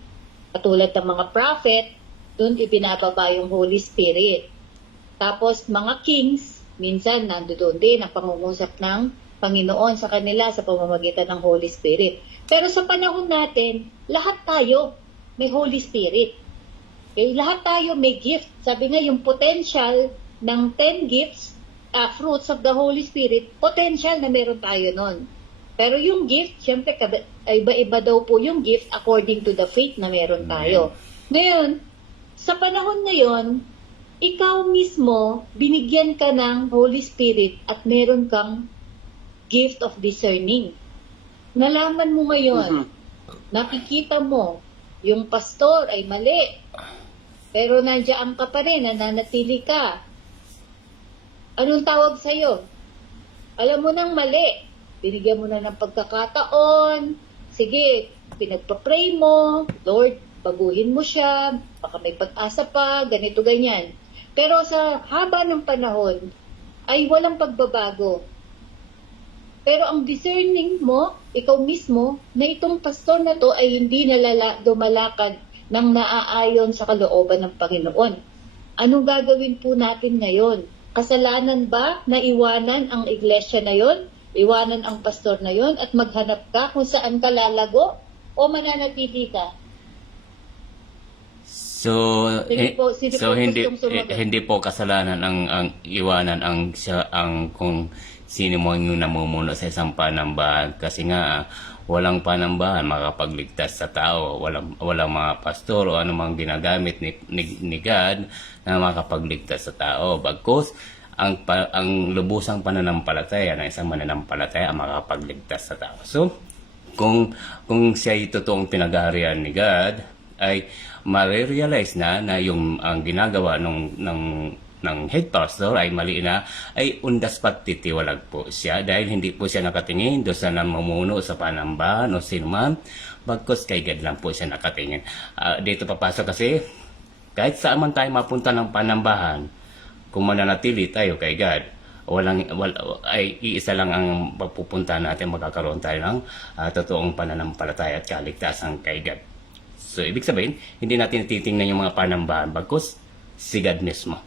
Katulad ng mga prophet, doon ibinababa yung Holy Spirit. Tapos mga kings, minsan nandoon din ang pangungusap ng Panginoon sa kanila sa pamamagitan ng Holy Spirit. Pero sa panahon natin, lahat tayo may Holy Spirit. Okay? Lahat tayo may gift. Sabi nga, yung potential ng 10 gifts, fruits of the Holy Spirit, potential na meron tayo nun. Pero yung gift, syempre, iba-iba daw po yung gift according to the faith na meron tayo. Ngayon, sa panahon ngayon, ikaw mismo, binigyan ka ng Holy Spirit at meron kang gift of discerning. Nalaman mo ngayon, nakikita mo, yung pastor ay mali, pero nandiyan ka pa rin, nananatili ka. Anong tawag sa'yo? Alam mo nang mali. Binigyan mo na ng pagkakataon. Sige, pinagpa-pray mo. Lord, baguhin mo siya. Baka may pag-asa pa, ganito, ganyan. Pero sa haba ng panahon, ay walang pagbabago. Pero ang discerning mo, ikaw mismo, na itong pastor na to ay hindi dumalakad ng naaayon sa kalooban ng Panginoon. Anong gagawin po natin ngayon? Kasalanan ba na iwanan ang iglesia na yon, iwanan ang pastor na yon, at maghanap ka kung saan ka lalago o mananatili ka? So Sino po gustong sumagot? hindi po kasalanan ang iwanan ang kung sino mo yung namumuno sa isang panambahan, kasi nga walang panambahan makapagligtas sa tao, walang mga pastor o anumang ginagamit ni God na makapagligtas sa tao. Bagkus ang lubusang pananampalataya ng isang mananampalataya ang makapagligtas sa tao. So kung siya ay totoong pinag-aarian ni God, ay ma-realize na yung ang ginagawa ng head pastor ay mali na, ay undas patitiwalag po siya dahil hindi po siya nakatingin doon sa namumuno sa panambahan o sino man, bagkus kay God lang po siya nakatingin. Dito papasok kasi kahit saan man tayo mapunta ng panambahan, kung mananatili tayo kay God, ay iisa lang ang pagpupunta natin, magkakaroon tayo ng totoong pananampalataya at kaligtasan kay God. So ibig sabihin, hindi natin titingnan yung mga panambahan, bagkus si God mismo.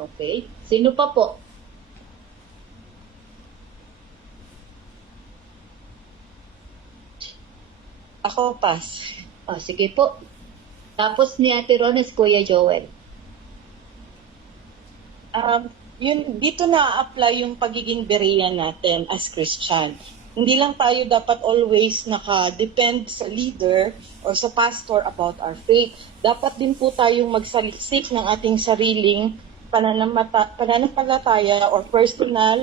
Okay. Sino pa po? Ako, pass. Sige po. Tapos ni Ate Rones, Kuya Joel. Dito na-apply yung pagiging bereya natin as Christian. Hindi lang tayo dapat always naka-depend sa leader or sa pastor about our faith. Dapat din po tayong magsalisik ng ating sariling pananampalataya or personal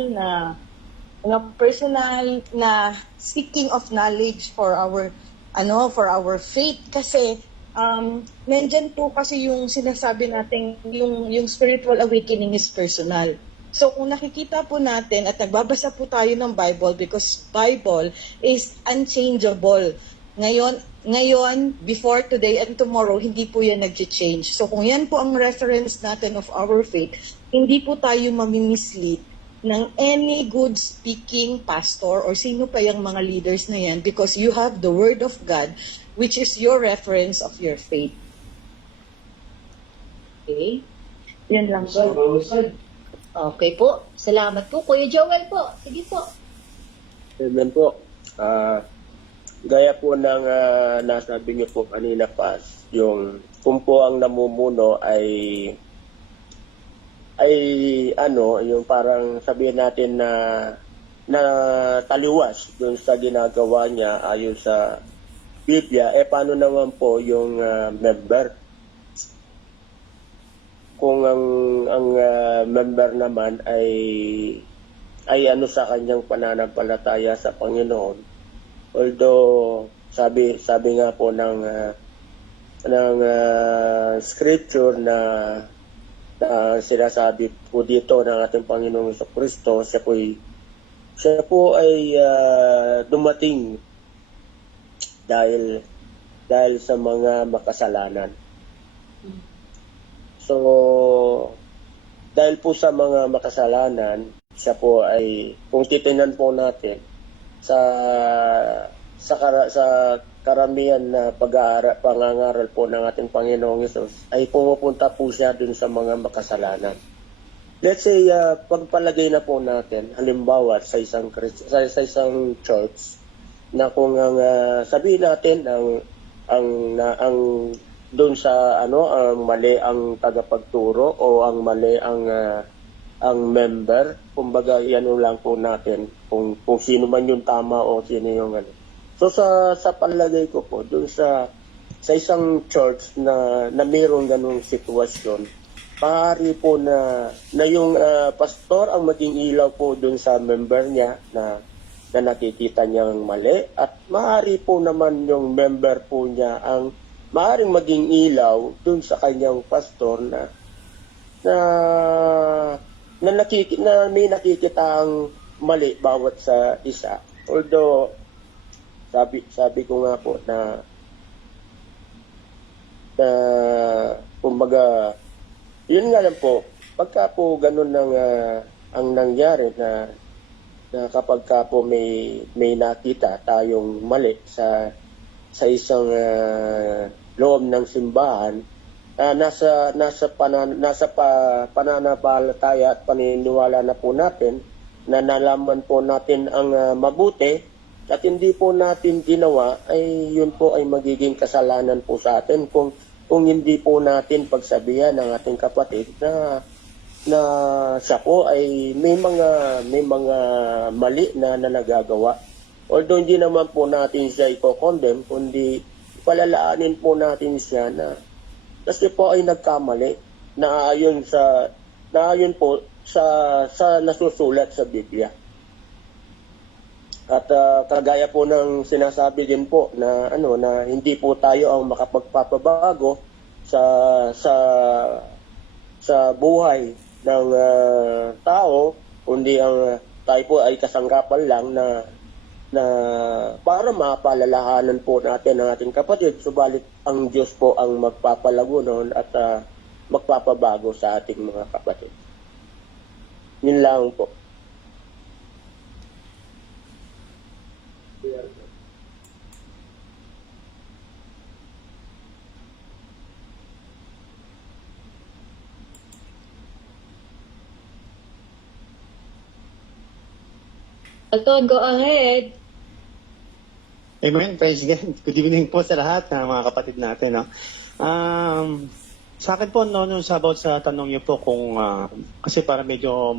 na seeking of knowledge for our faith, kasi nandyan po kasi yung sinasabi natin yung spiritual awakening is personal. So kung nakikita po natin at nagbabasa po tayo ng Bible, because Bible is unchangeable. Ngayon, before, today, and tomorrow, hindi po yan nag-change. So kung yan po ang reference natin of our faith, hindi po tayo mamimislead ng any good speaking pastor or sino pa yung mga leaders na yan, because you have the Word of God, which is your reference of your faith. Okay. Yan lang po. Okay po. Salamat po. Kuya Joel po. Sige po. Amen po. Gaya po ng nasabi niyo po kanina pa, yung kung po ang namumuno ay ano, yung parang sabihin natin na taliwas dun sa ginagawa niya ayon sa Biblia, paano naman po yung member? Kung ang member naman ay ano sa kanyang pananampalataya sa Panginoon. Although sabi nga po ng scripture na sinasabi po dito ng ating Panginoong Kristo, siya po ay dumating dahil sa mga makasalanan. So, dahil po sa mga makasalanan, siya po ay, kung titingnan po natin, sa karamihan na pangangaral po ng ating Panginoong Hesus, ay pumupunta po siya dun sa mga makasalanan. Let's say, pagpalagay na po natin, halimbawa sa isang church, na kung ang sabihin natin ang doon sa ang mali ang tagapagturo o ang mali ang member, kumbaga iano lang po natin kung sino man yung tama o sino yung ano. So sa palagay ko po doon sa isang church na mayroong ganung sitwasyon, maaari po na yung pastor ang maging ilaw po doon sa member niya na nakikita niyang mali, at maaari po naman yung member po niya ang maaaring maging ilaw dun sa kanyang pastor na may nakikita ang mali bawat sa isa. Although sabi ko nga po na kumbaga yun nga lang po, pagka po ganun ang nangyari na kapag ka po may nakita tayong mali sa isang loob ng simbahan, nasa pananampalataya at paniniwala na po natin na nalaman po natin ang mabuti at hindi po natin ginawa, ay yun po ay magiging kasalanan po sa atin kung hindi po natin pagsabihan ng ating kapatid na siya po ay may mga mali na nagagawa. Although hindi naman po natin siya i-condemn, kundi palalaanin po natin siya na kasi po ay nagkamali na ayon po sa nasusulat sa Biblia. At kagaya po ng sinasabi din po na na hindi po tayo ang makapagpapabago sa buhay ng tao, kundi ang tayo po ay kasangkapan lang na para mapalalahanan po natin ang ating kapatid, subalit ang Diyos po ang magpapalago noon at magpapabago sa ating mga kapatid. Yun lang po. Alton, go ahead. Amen. Praise God. Good evening po sa lahat ng mga kapatid natin. No? Sa akin po, nung about sa tanong niyo po kung, kasi para medyo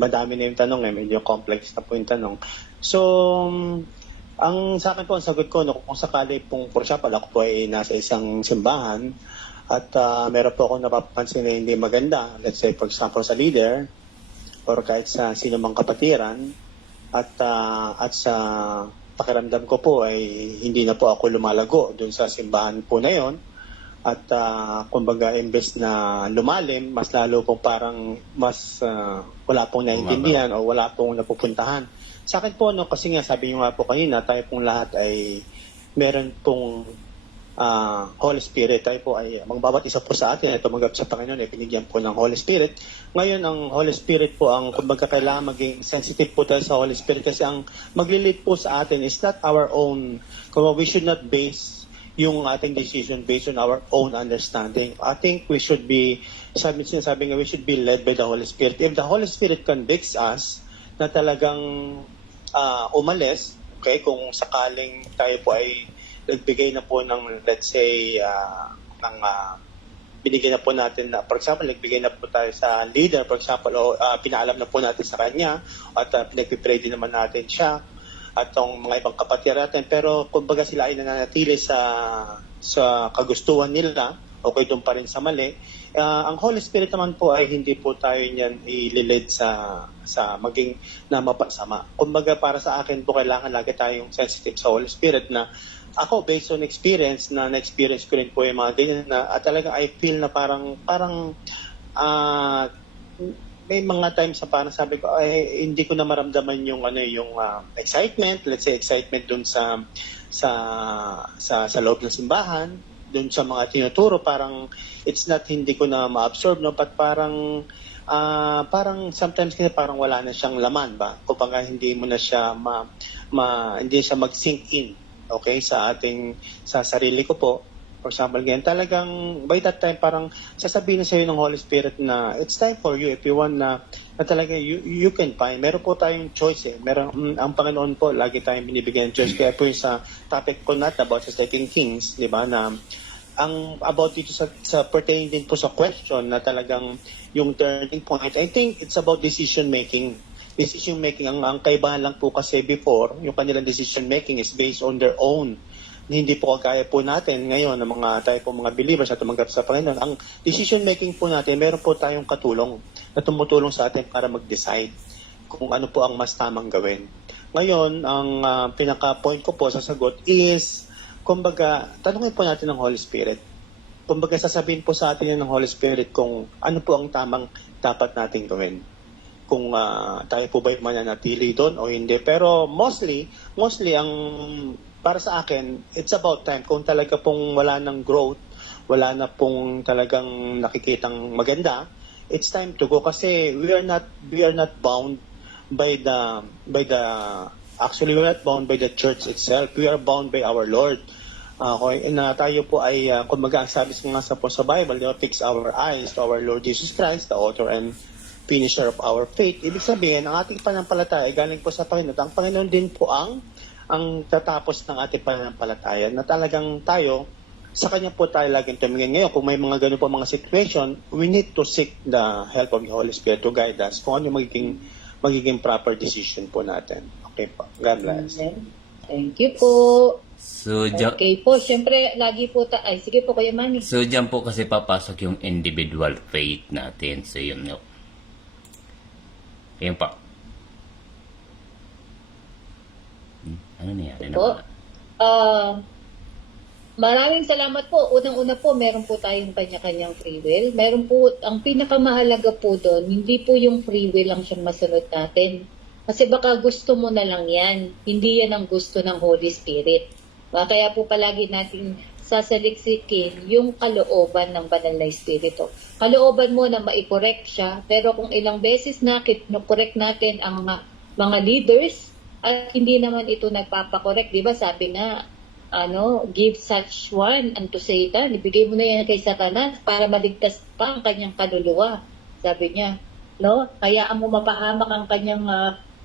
madami na yung tanong, medyo complex na po yung tanong. So, ang sa akin po, ang sagot ko, kung sakali pong, for example, ako po ay nasa isang simbahan at meron po ako napapansin na hindi maganda, let's say, for example, sa leader, or kahit sa sino mang kapatiran, at sa pakiramdam ko po ay hindi na po ako lumalago doon sa simbahan po na yon, at kumbaga imbes na lumalim, mas lalo pong parang mas wala pong naiintindihan o wala pong napupuntahan. Sa akin po, kasi nga sabi nyo nga po kanina, tayo pong lahat ay meron pong Holy Spirit. Tayo po ay magbabat isa po sa atin ay tumanggap sa Panginoon, ay binigyan po ng Holy Spirit. Ngayon, ang Holy Spirit po, ang kumbaga kailangan maging sensitive po tayo sa Holy Spirit, kasi ang maglilid po sa atin is not our own. We should not base yung ating decision based on our own understanding. I think we should be, sinasabi nga, we should be led by the Holy Spirit. If the Holy Spirit convicts us na talagang umalis, okay, kung sakaling tayo po ay nagbigay na po ng, let's say, binigay na po natin na, for example, nagbigay na po tayo sa leader, for example, o pinaalam na po natin sa kanya, at pinagpipray din naman natin siya, at ang mga ibang kapatid natin, pero kumbaga sila ay nananatili sa kagustuhan nila, okay doon pa rin sa mali. Ang Holy Spirit naman po ay hindi po tayo niyan ililid sa maging na mapasama. Kumbaga para sa akin po kailangan lagi tayong sensitive sa Holy Spirit na ako based on experience na-experience ko rin po yung mga ganyan na at talaga I feel na parang may mga times na parang sabi ko ay hindi ko na maramdaman yung excitement, let's say excitement dun sa loob ng simbahan, dun sa mga tinuturo, parang it's not hindi ko na ma-absorb, no, but parang sometimes kasi parang wala na siyang laman ba, kumbaga hindi mo na siya hindi siya mag-sink in, okay, sa sarili ko po. For example, ganyan, talagang by that time parang sasabihin na sa'yo ng Holy Spirit na it's time for you if you want na talaga you can find. Meron po tayong choice eh. Ang Panginoon po, lagi tayong binibigyan ng choice. Kaya po yung sa topic ko natin about sa Second Kings, di ba, na ang about dito sa pertaining din po sa question na talagang yung turning point, I think it's about decision making. Decision making, ang kaibahan lang po kasi before, yung kanilang decision making is based on their own. Hindi po kagaya po natin ngayon ng tayo po mga believers na tumanggap sa Panginoon. Ang decision making po natin, meron po tayong katulong na tumutulong sa atin para mag-decide kung ano po ang mas tamang gawin. Ngayon, ang pinaka-point ko po sa sagot is, kumbaga, tanungin po natin ng Holy Spirit. Kumbaga, sasabihin po sa atin ng Holy Spirit kung ano po ang tamang dapat nating gawin. Kung tayo po ba mananatili doon o hindi. Pero mostly ang para sa akin, it's about time. Kung talaga pong wala ng growth, wala na pong talagang nakikitang maganda, it's time to go kasi we are not bound by the actually we are not bound by the church itself. We are bound by our Lord. Okay, na tayo po ay kumbaga ang sabi nga sa Bible, fix our eyes to our Lord Jesus Christ, the author and finisher of our faith. Ibig sabihin, ang ating pananampalataya ay galing po sa Panginoon. Ang Panginoon din po ang tatapos ng ating pananampalataya na talagang tayo, sa Kanya po tayo laging tumingin. Ngayon, kung may mga ganun po mga situation, we need to seek the help of the Holy Spirit to guide us kung ano magiging proper decision po natin. Okay po. God bless. Thank you po. So, Okay po, syempre, lagi po sige po, Kuya Manny. So, dyan po kasi papasok yung individual faith natin. So, yun no. Ayun pa. Ano nangyari Po. naman? Maraming salamat po. Unang-una po, meron po tayong kanya-kanyang free will. Meron po, ang pinakamahalaga po doon, hindi po yung free will ang siyang masunod natin. Kasi baka gusto mo na lang yan. Hindi yan ang gusto ng Holy Spirit. Kaya po palagi natin sasaliksikin yung kalooban ng Banal na Espiritu. Kalooban mo na maikorek siya, pero kung ilang beses na correct natin ang mga leaders, at hindi naman ito nagpapakorek, di ba? Sabi nga, give such one unto Satan. Ibigay mo na yan kay Satanas para maligtas pa ang kanyang kaluluwa. Sabi niya, no? Kaya mo mapahamak ang kanyang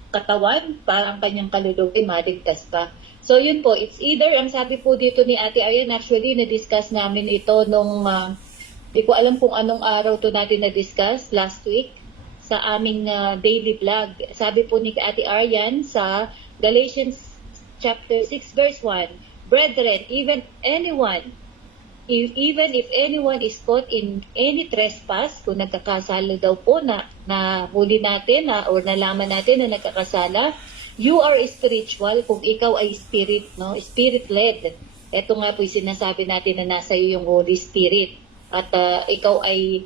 katawan para ang kanyang kaluluwa ay maligtas pa. So yun po, it's either, ang sabi po dito ni Ate Arian, actually na-discuss namin ito nung, di ko alam kung anong araw to natin na-discuss, last week, sa aming daily vlog. Sabi po ni Ate Arian sa Galatians chapter 6 verse 1, Brethren, even if anyone is caught in any trespass, kung nagkakasala daw po na huli natin or nalaman natin na nagkakasala, you are spiritual kung ikaw ay spirit-led. Ito nga po yung sinasabi natin na nasa iyo yung Holy Spirit. At ikaw ay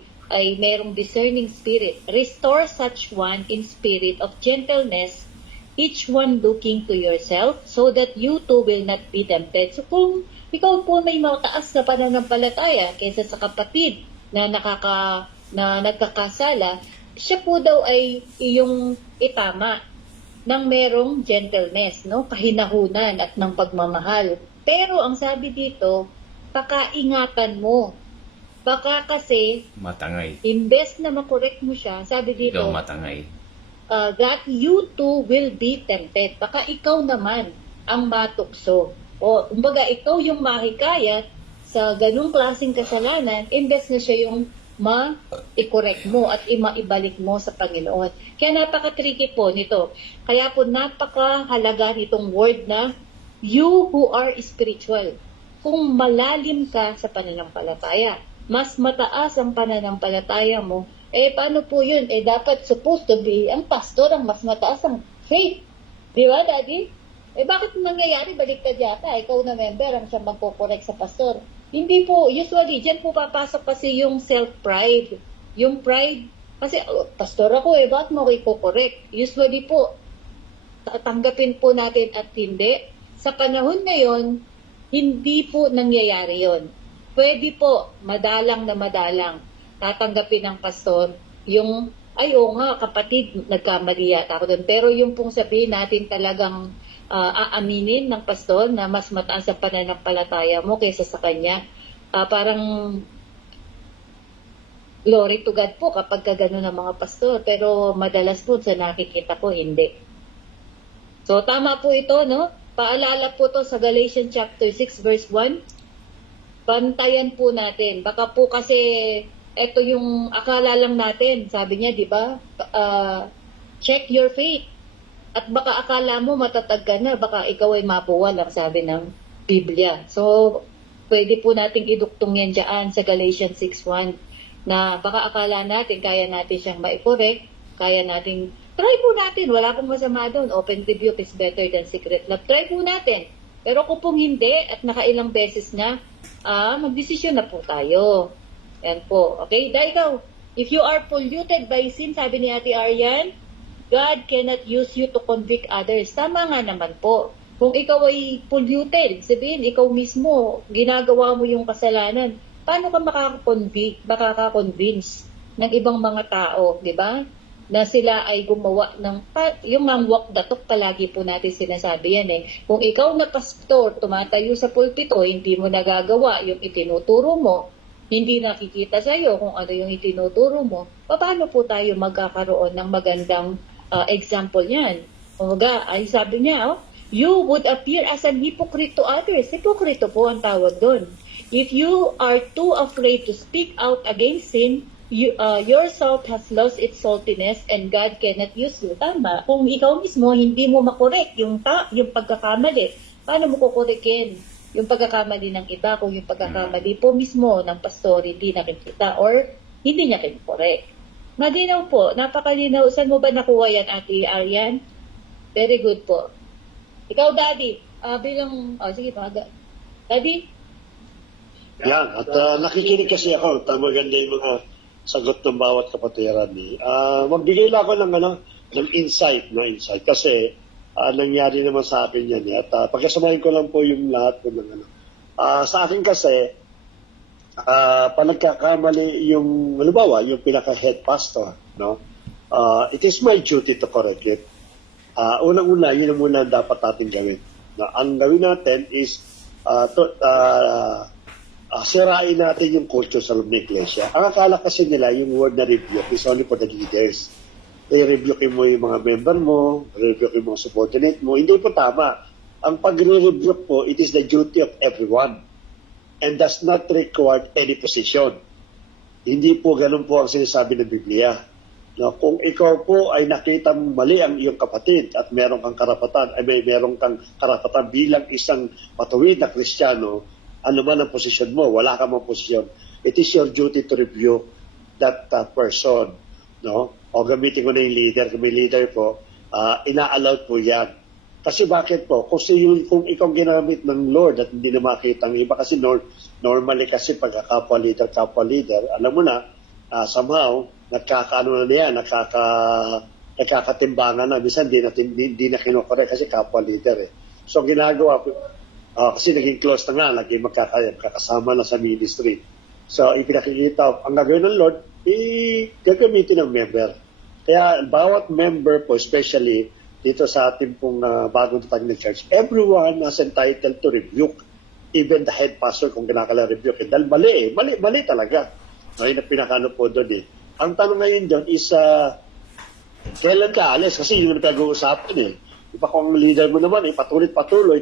merong discerning spirit. Restore such one in spirit of gentleness, each one looking to yourself, so that you too will not be tempted. So kung ikaw po may mataas na pananampalataya kaysa sa kapatid na nagkakasala, siya po daw ay iyong itama ng merong gentleness, no? Kahinahunan at ng pagmamahal. Pero ang sabi dito, pakaingatan mo. Baka kasi, Matangay. imbes na makorek mo siya, sabi dito, Ikaw matangay. that you too will be tempted. Baka ikaw naman ang matukso. O, kumbaga, ikaw yung mahikayat sa ganung klaseng kasalanan, imbes na siya yung ma-i-correct mo at maibalik mo sa Panginoon. Kaya napaka-tricky po nito. Kaya po napakahalaga nitong word na you who are spiritual. Kung malalim ka sa pananampalataya, mas mataas ang pananampalataya mo, paano po yun? Dapat supposed to be ang pastor ang mas mataas ang faith. Di ba, Daddy? Bakit nangyayari? Baliktad yata. Ikaw na member ang siyang magpo-correct sa pastor. Hindi po. Usually, dyan po papasok kasi yung self-pride. Yung pride, kasi pastor ako bakit mo ako correct? Usually po, tanggapin po natin at hindi. Sa panahon ngayon, hindi po nangyayari yon. Pwede po, madalang na madalang, tatanggapin ng pastor yung, oo nga, kapatid, nagkamali yata ako doon. Pero yung pong sabihin natin talagang aaminin ng pastor na mas mataas ang pananampalataya mo kaysa sa kanya. Parang glory to God po kapag gano'n ng mga pastor. Pero madalas po sa nakikita ko, hindi. So tama po ito, no? Paalala po to sa Galatians chapter 6 verse 1. Bantayan po natin. Baka po kasi ito yung akala lang natin. Sabi niya, di ba? Check your faith. At baka akala mo matatag ka na, baka ikaw ay mapuwal, ang sabi ng Biblia. So, pwede po nating iduktong yan dyan sa Galatians 6:1 na baka akala natin, kaya natin siyang maikorek, kaya natin, try po natin, wala pong masama doon. Open rebuke is better than secret love. Try po natin. Pero kung pong hindi, at nakailang beses na, magdesisyon na po tayo. Yan po. Okay? Dahil ikaw, if you are polluted by sin, sabi ni Ate Arian, God cannot use you to convict others. Tama nga naman po. Kung ikaw ay polluted, sabihin, ikaw mismo, ginagawa mo yung kasalanan, paano ka makaka-convince ng ibang mga tao, di ba? Na sila ay gumawa ng, yung mga walk the talk, palagi po natin sinasabi yan Kung ikaw na pastor, tumatayo sa pulpito, hindi mo nagagawa yung itinuturo mo, hindi nakikita sa'yo kung ano yung itinuturo mo, paano po tayo magkakaroon ng magandang example niyan? Ay sabi niya, you would appear as an hypocrite to others. Hipokrito po ang tawag doon. If you are too afraid to speak out against sin, your salt has lost its saltiness and God cannot use you. Tama. Kung ikaw mismo hindi mo makorek yung pagkakamali, paano mo kukorekin yung pagkakamali ng iba kung yung pagkakamali po mismo ng pastor hindi nakikita or hindi niya kinokorek? Malinaw po, napakalinaw. Saan mo ba nakuha yan, Ate Arian? Very good po. Ikaw, Daddy, sige, Daddy? Yan, at nakikinig kasi ako. Maganda yung mga sagot ng bawat kapatiran. Magbigay lang ako ng insight. Kasi nangyari naman sa akin yan. At pagkasamahin ko lang po yung lahat po ng sa akin kasi, pa nagkakamali yung, halimbawa, yung pinaka-head pastor, no? It is my duty to correct it. Unang-una, yun ang muna dapat natin gawin. Ang gawin natin is sirain natin yung culture sa loob ng iglesia. Ang akala kasi nila, yung word na rebuke is only for the leaders. I-rebuke mo yung mga member mo, i-rebuke yung mga subordinate mo. Hindi po tama. Ang pag-rebuke po, it is the duty of everyone. And does not require any position. Hindi po ganun po ang sinasabi ng Biblia. Kung ikaw po ay nakita mali ang iyong kapatid at meron kang karapatan, bilang isang matuwid na Kristiyano, ano man ang posisyon mo, wala ka mang posisyon, it is your duty to review that person. No? O gamitin ko na yung leader, kung may leader po, ina-allow po yan. Kasi bakit po? Kasi kung ikaw ginamit ng Lord at hindi na makita ang iba, kasi normally kasi pagka-kapwa leader, alam mo na, somehow, nagkakaano na yan, nagkakatimbangan na, minsan hindi na kinokorek kasi kapwa leader So ginagawa po, kasi naging close na nga, naging magkakasama na sa ministry. So ipinakikita, ang gagawin ng Lord, gagamitin ng member. Kaya bawat member po, especially dito sa ating pong bagong tatag ng church, everyone is entitled to rebuke. Even the head pastor kung kinakala rebuke. Dahil mali talaga. Ngayon na pinakano po doon Ang tanong ngayon doon is, Kailan ka alis? Kasi yun ang pinag-uusapan eh. Iba kung ang leader mo naman, patuloy-patuloy,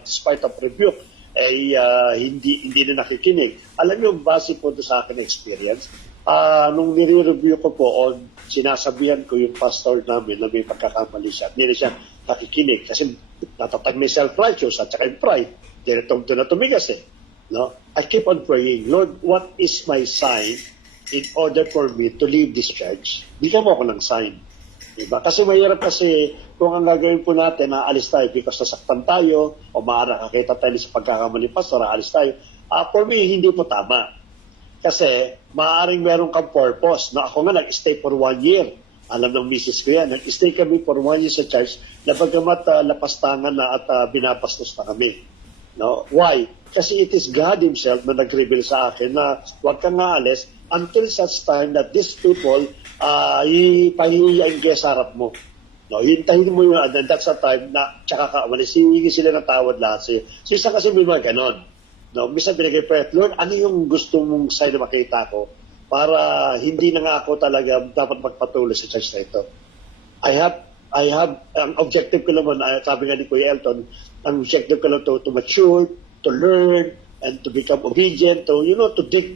despite of rebuke, hindi na nakikinig. Alam niyo, base po sa akin experience, nung nire-review ko po, sinasabihan ko yung pastor namin na may pagkakamali siya, hindi na siya nakikinig kasi natatag may self-righteous at saka yung pride. Doon na tumigas eh. No? I keep on praying, Lord, what is my sign in order for me to leave this church? Bigyan mo ako ng sign. Diba? Kasi mahirap kasi kung ang gagawin po natin, aalis tayo because nasaktan tayo o maaari nakakita tayo sa pagkakamali pastor, aalis tayo. For me, hindi po tama. Kasi maaaring meron kang purpose. No? Ako nga, nag-stay for 1 year. Alam ng misis ko yan. Nag-stay kami for 1 year sa church na bagamat lapastangan na at binabastos na kami. No? Why? Kasi it is God Himself na nag-reveal sa akin na huwag kang aalis until such time that these people ipahihiyain kayo sa harap mo. No, hintayin mo yun, and that's the time na tsaka ka umalis, hihingi sila ng tawad lahat. So isa kasi may mga ganon. No, minsan binigay-pray, Lord, ano yung gusto mong sign na makita ko para hindi na nga ako talaga dapat magpatuloy sa church na ito. I have, ang objective ko naman, sabi nga ni Kuya Elton, ang objective ko lang to mature, to learn, and to become obedient, to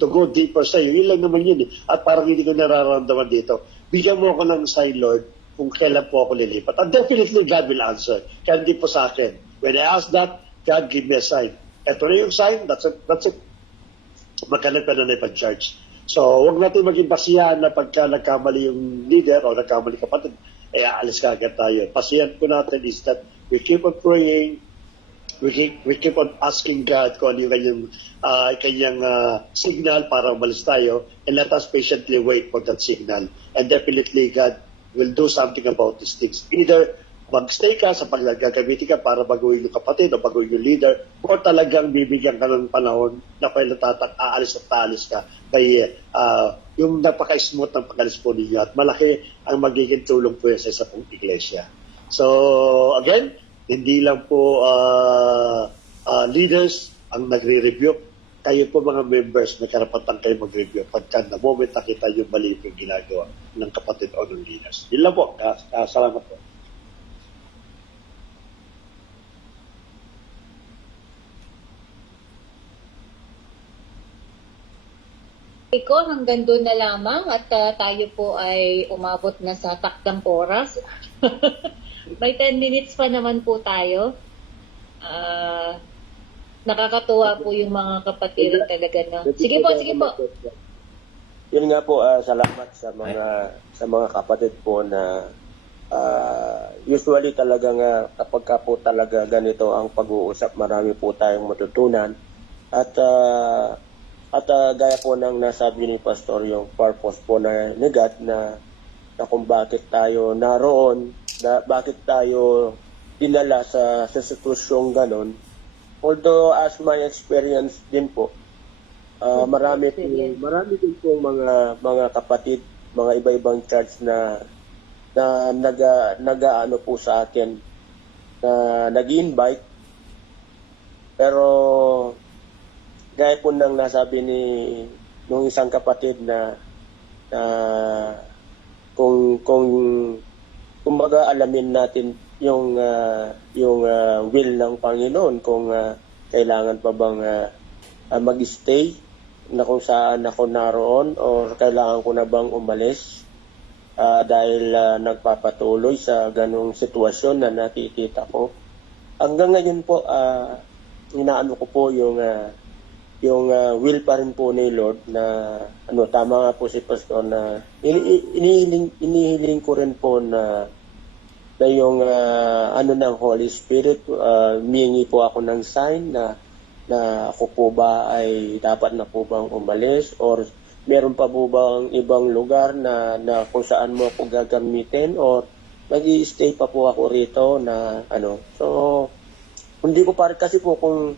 go deeper sa iyo. Yun lang naman yun eh. At parang hindi ko nararamdaman dito. Bigyan mo ako ng sign, Lord, kung kailan po ako lilipat. And definitely God will answer. Kaya hindi po sa akin. When I ask that, God give me a sign. Ito na yung sign, that's it. Magkalag ka na ipag-charge. So, huwag natin maging basihan na pagka nagkamali yung leader o nagkamali kapatid, alis ka agad tayo. Basihan po natin is that we keep on praying, we keep on asking God kung ano yung kanyang signal para umalis tayo, and let us patiently wait for that signal. And definitely God will do something about these things. Either mag-stay ka sa paggagamitin ka para baguhin yung kapatid o baguhin yung leader, or talagang bibigyan ka ng panahon na kailan aalis at taalis ka. Kaya yung napaka-smooth ng pag-alis po ninyo at malaki ang magiging tulong po sa isa pong iglesia. So again, hindi lang po leaders ang nagre-review. Kayo po mga members, may karapatan kayo mag-review pagka na moment nakita yung mali yung ginagawa ng kapatid o ng leaders. Yun lang po. Salamat po. Ko, hanggang doon na lamang at tayo po ay umabot na sa takdang oras. May 10 minutes pa naman po tayo. Nakakatuwa po yung mga kapatid talaga. No? Sige po. Yun nga po, salamat sa mga kapatid po na usually talaga nga kapag ka po talaga ganito ang pag-uusap, marami po tayong matutunan. At gaya po ng nasabi ni Pastor, yung purpose po na ni God na kung bakit tayo naroon, bakit tayo dinala sa sitwasyong ganon. Although as my experience din po, marami din po mga kapatid, mga iba-ibang church na nag-ano po sa akin, na nag-invite. Pero gaya po nang nasabi nung isang kapatid na kung kumbaga alamin natin yung will ng Panginoon, kung kailangan pa bang mag-stay na kung saan ako naroon or kailangan ko na bang umalis dahil nagpapatuloy sa ganung sitwasyon na nakikita ko. Hanggang ngayon po inaano ko po yung will pa rin po ni Lord na tama nga po si Pastor na inihiling ko rin po na yung ng Holy Spirit, humingi po ako ng sign na ako po ba ay dapat na po bang umalis or meron pa po bang ibang lugar na kung saan mo ako gagamitin or mag-i-stay pa po ako rito na So, hindi ko pa kasi po kung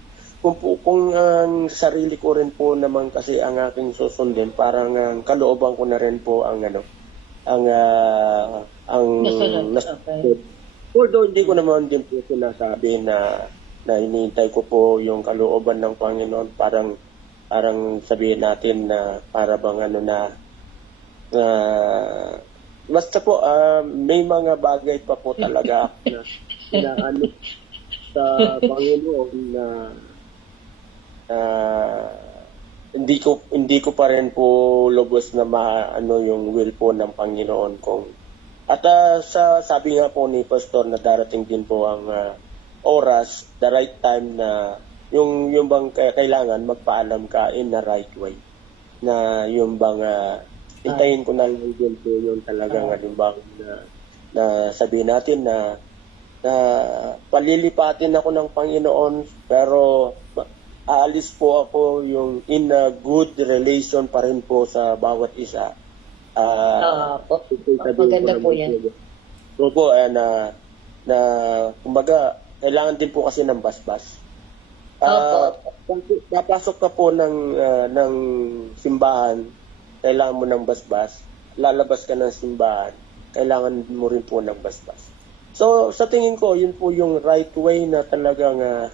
ang sarili ko rin po naman kasi ang aking susundin, parang ang kalooban ko na rin po ang although hindi ko naman din po sinasabi na hinihintay ko po yung kalooban ng Panginoon, parang sabihin natin na para bang basta po, may mga bagay pa po talaga ako na ano sa Panginoon na hindi ko pa rin po lubos na maano yung will po ng Panginoon kung at sabi nga po ni Pastor na darating din po ang oras, the right time na yung bang kailangan magpaalam ka in the right way. Na yung bang hintayin ko na lang din po yung talagang bang na sabihin natin na palilipatin ako ng Panginoon pero aalis po ako yung in a good relation pa rin po sa bawat isa. Maganda po yan. So po, na kumbaga, kailangan din po kasi ng basbas. Papasok ka po ng simbahan, kailangan mo ng basbas. Lalabas ka ng simbahan, kailangan mo rin po ng basbas. So, sa tingin ko, yun po yung right way na talagang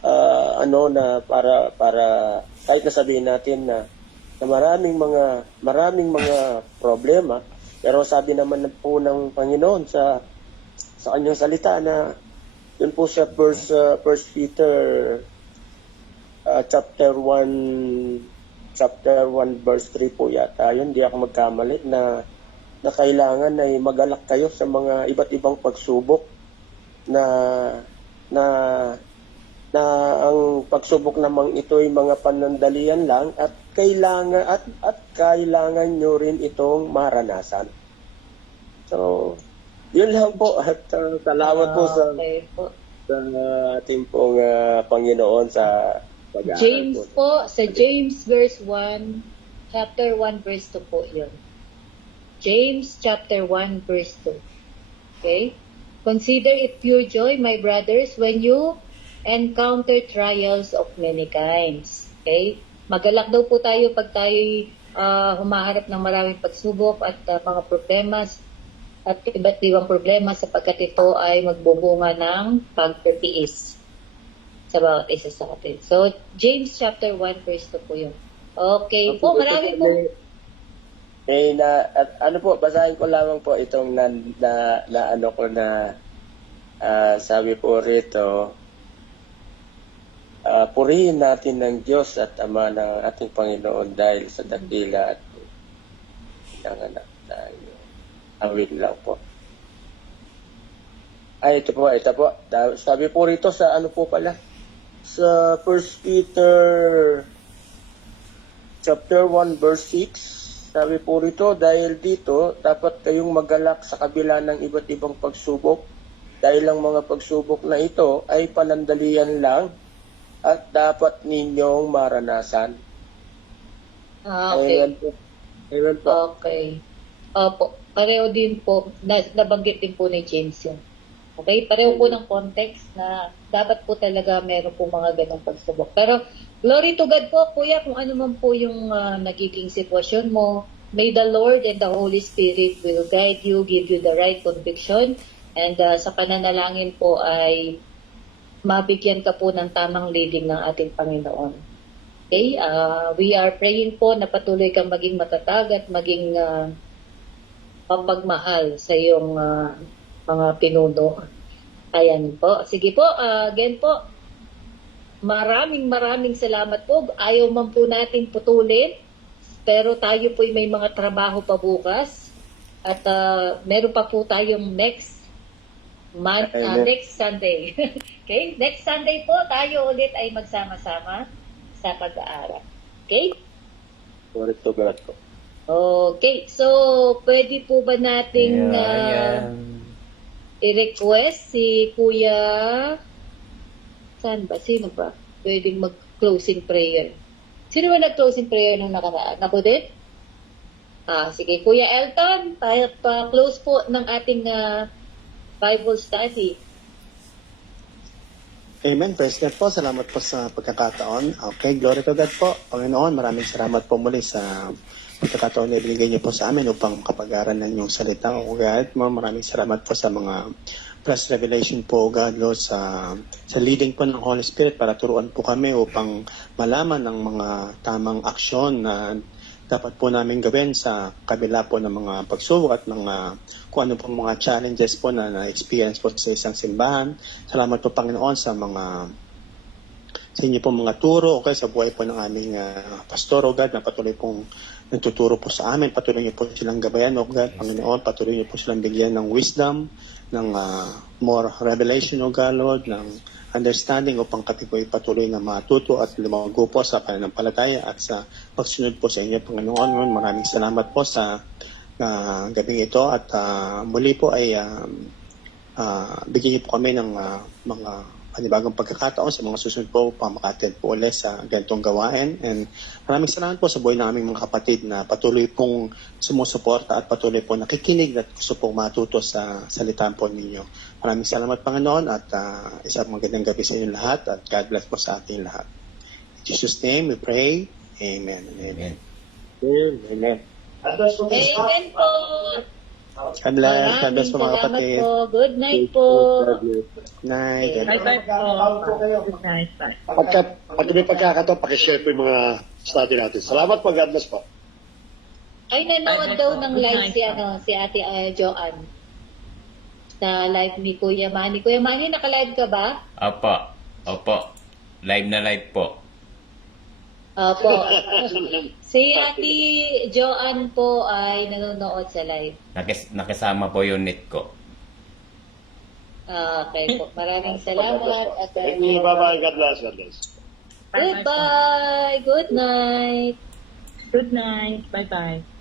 na para kahit na sabihin natin na maraming mga problema, pero sabi naman po ng Panginoon sa kanyang salita na yun po sa First Peter chapter 1 verse 3 po yata, yun di ako magkamali na kailangan ay magalak kayo sa mga iba't ibang pagsubok na ang pagsubok namang ito ay mga panandalian lang at kailangan nyo rin itong maranasan. So, yun lang po at salamat po sa ating pong Panginoon sa pag-aaral James po, sa James verse 1, chapter 1 verse 2 po yun. James chapter 1 verse 2. Okay? Consider it pure joy, my brothers, when you encounter trials of many kinds. Okay? Magalak daw po tayo pag tayo humaharap ng maraming pagsubok at mga problemas at iba't ibang problema sapagkat ito ay magbubunga ng pagtitiis sa bawat isa sa atin. So, James chapter 1 verse 2 po yun. Okay po, marami po. Basahin ko lamang po itong sabi po rito, purihin natin ng Diyos at Ama ng ating Panginoon dahil sa dakila at nanganak tayo. Awit lang po. Ito po. Sabi po rito sa sa 1 Peter chapter 1 verse 6, sabi po rito, dahil dito, dapat kayong magalak sa kabila ng iba't ibang pagsubok, dahil ang mga pagsubok na ito ay panandalian lang, at dapat ninyong maranasan. Okay. Amen po. Okay. Opo. Pareho din po, nabanggit din po ni James yun. Okay? Pareho po ng context na dapat po talaga meron po mga ganong pagsubok. Pero, glory to God po, Kuya, kung ano man po yung nagiging sitwasyon mo, may the Lord and the Holy Spirit will guide you, give you the right conviction, and sa pananalangin po ay mabigyan ka po ng tamang leading ng ating Panginoon. Okay? We are praying po na patuloy kang maging matatag at maging papagmahal sa iyong mga pinuno. Ayan po. Sige po, again po, maraming salamat po. Ayaw man po natin putulin, pero tayo po may mga trabaho pa bukas at meron pa po tayong next Sunday. Okay? Next Sunday po, tayo ulit ay magsama-sama sa pag-aaral. Okay? Glory to God po. Okay. So, pwede po ba nating i-request si Kuya... Saan ba? Sino ba? Pwedeng mag-closing prayer. Sino ba nag-closing prayer nung nakaraan? Ako din? Sige. Kuya Elton, pa-close po ng ating Bible study. Amen. President po, salamat po sa pagkakataon. Okay, glory to God po. Panginoon, maraming salamat po muli sa pagkakataon na ibigay niyo po sa amin upang kapag-aralan yung salita. O God, maraming salamat po sa mga plus revelation po, God, Lord, sa leading po ng Holy Spirit para turuan po kami upang malaman ang mga tamang aksyon na dapat po namin gawin sa kabila po ng mga pagsubok at mga kung ano po mga challenges po na na-experience po sa isang simbahan. Salamat po Panginoon sa inyo po mga turo o sa buhay po ng aming pastor o God na patuloy pong nagtuturo po sa amin. Patuloy niyo po silang gabayan o God, Panginoon. Patuloy niyo po silang bigyan ng wisdom, ng more revelation o God, Lord, ng understanding upang kami po patuloy na matuto at lumago po sa pananampalataya at sa pagsunod po sa inyo, Panginoon. Maraming salamat po sa gabing ito at muli po ay bigyan niyo po kami ng mga panibagong pagkakataon sa mga susunod po upang maka-attend po ulit sa ganitong gawain. And maraming salamat po sa buhay naming mga kapatid na patuloy pong sumusuporta at patuloy po nakikinig at gusto pong matuto sa salitaan po ninyo. Maraming salamat Panginoon at isang magandang gabi sa inyo lahat at God bless po sa ating lahat. In Jesus' name we pray. Amen. Amen. Amen. Amen po. God bless. God bless po mga Salamat kapatid. po. Good night po. Night. Bye-bye po. Good night. Bye. Pag may pagkakataon, pakishare po yung mga study natin. Salamat po, God bless po. Ay, nanood daw ng live si Ate Joanne. Sa live ni Kuya Manny. Kuya Manny, naka-live ka ba? Opo. Live na live po. Opo. Si Ate Joanne po ay nanonood sa live. Nakasama po yung net ko. Okay po. Maraming salamat. At, Thank you. Bye-bye. God bless. God bless. goodbye. Good night. Good night. Bye-bye.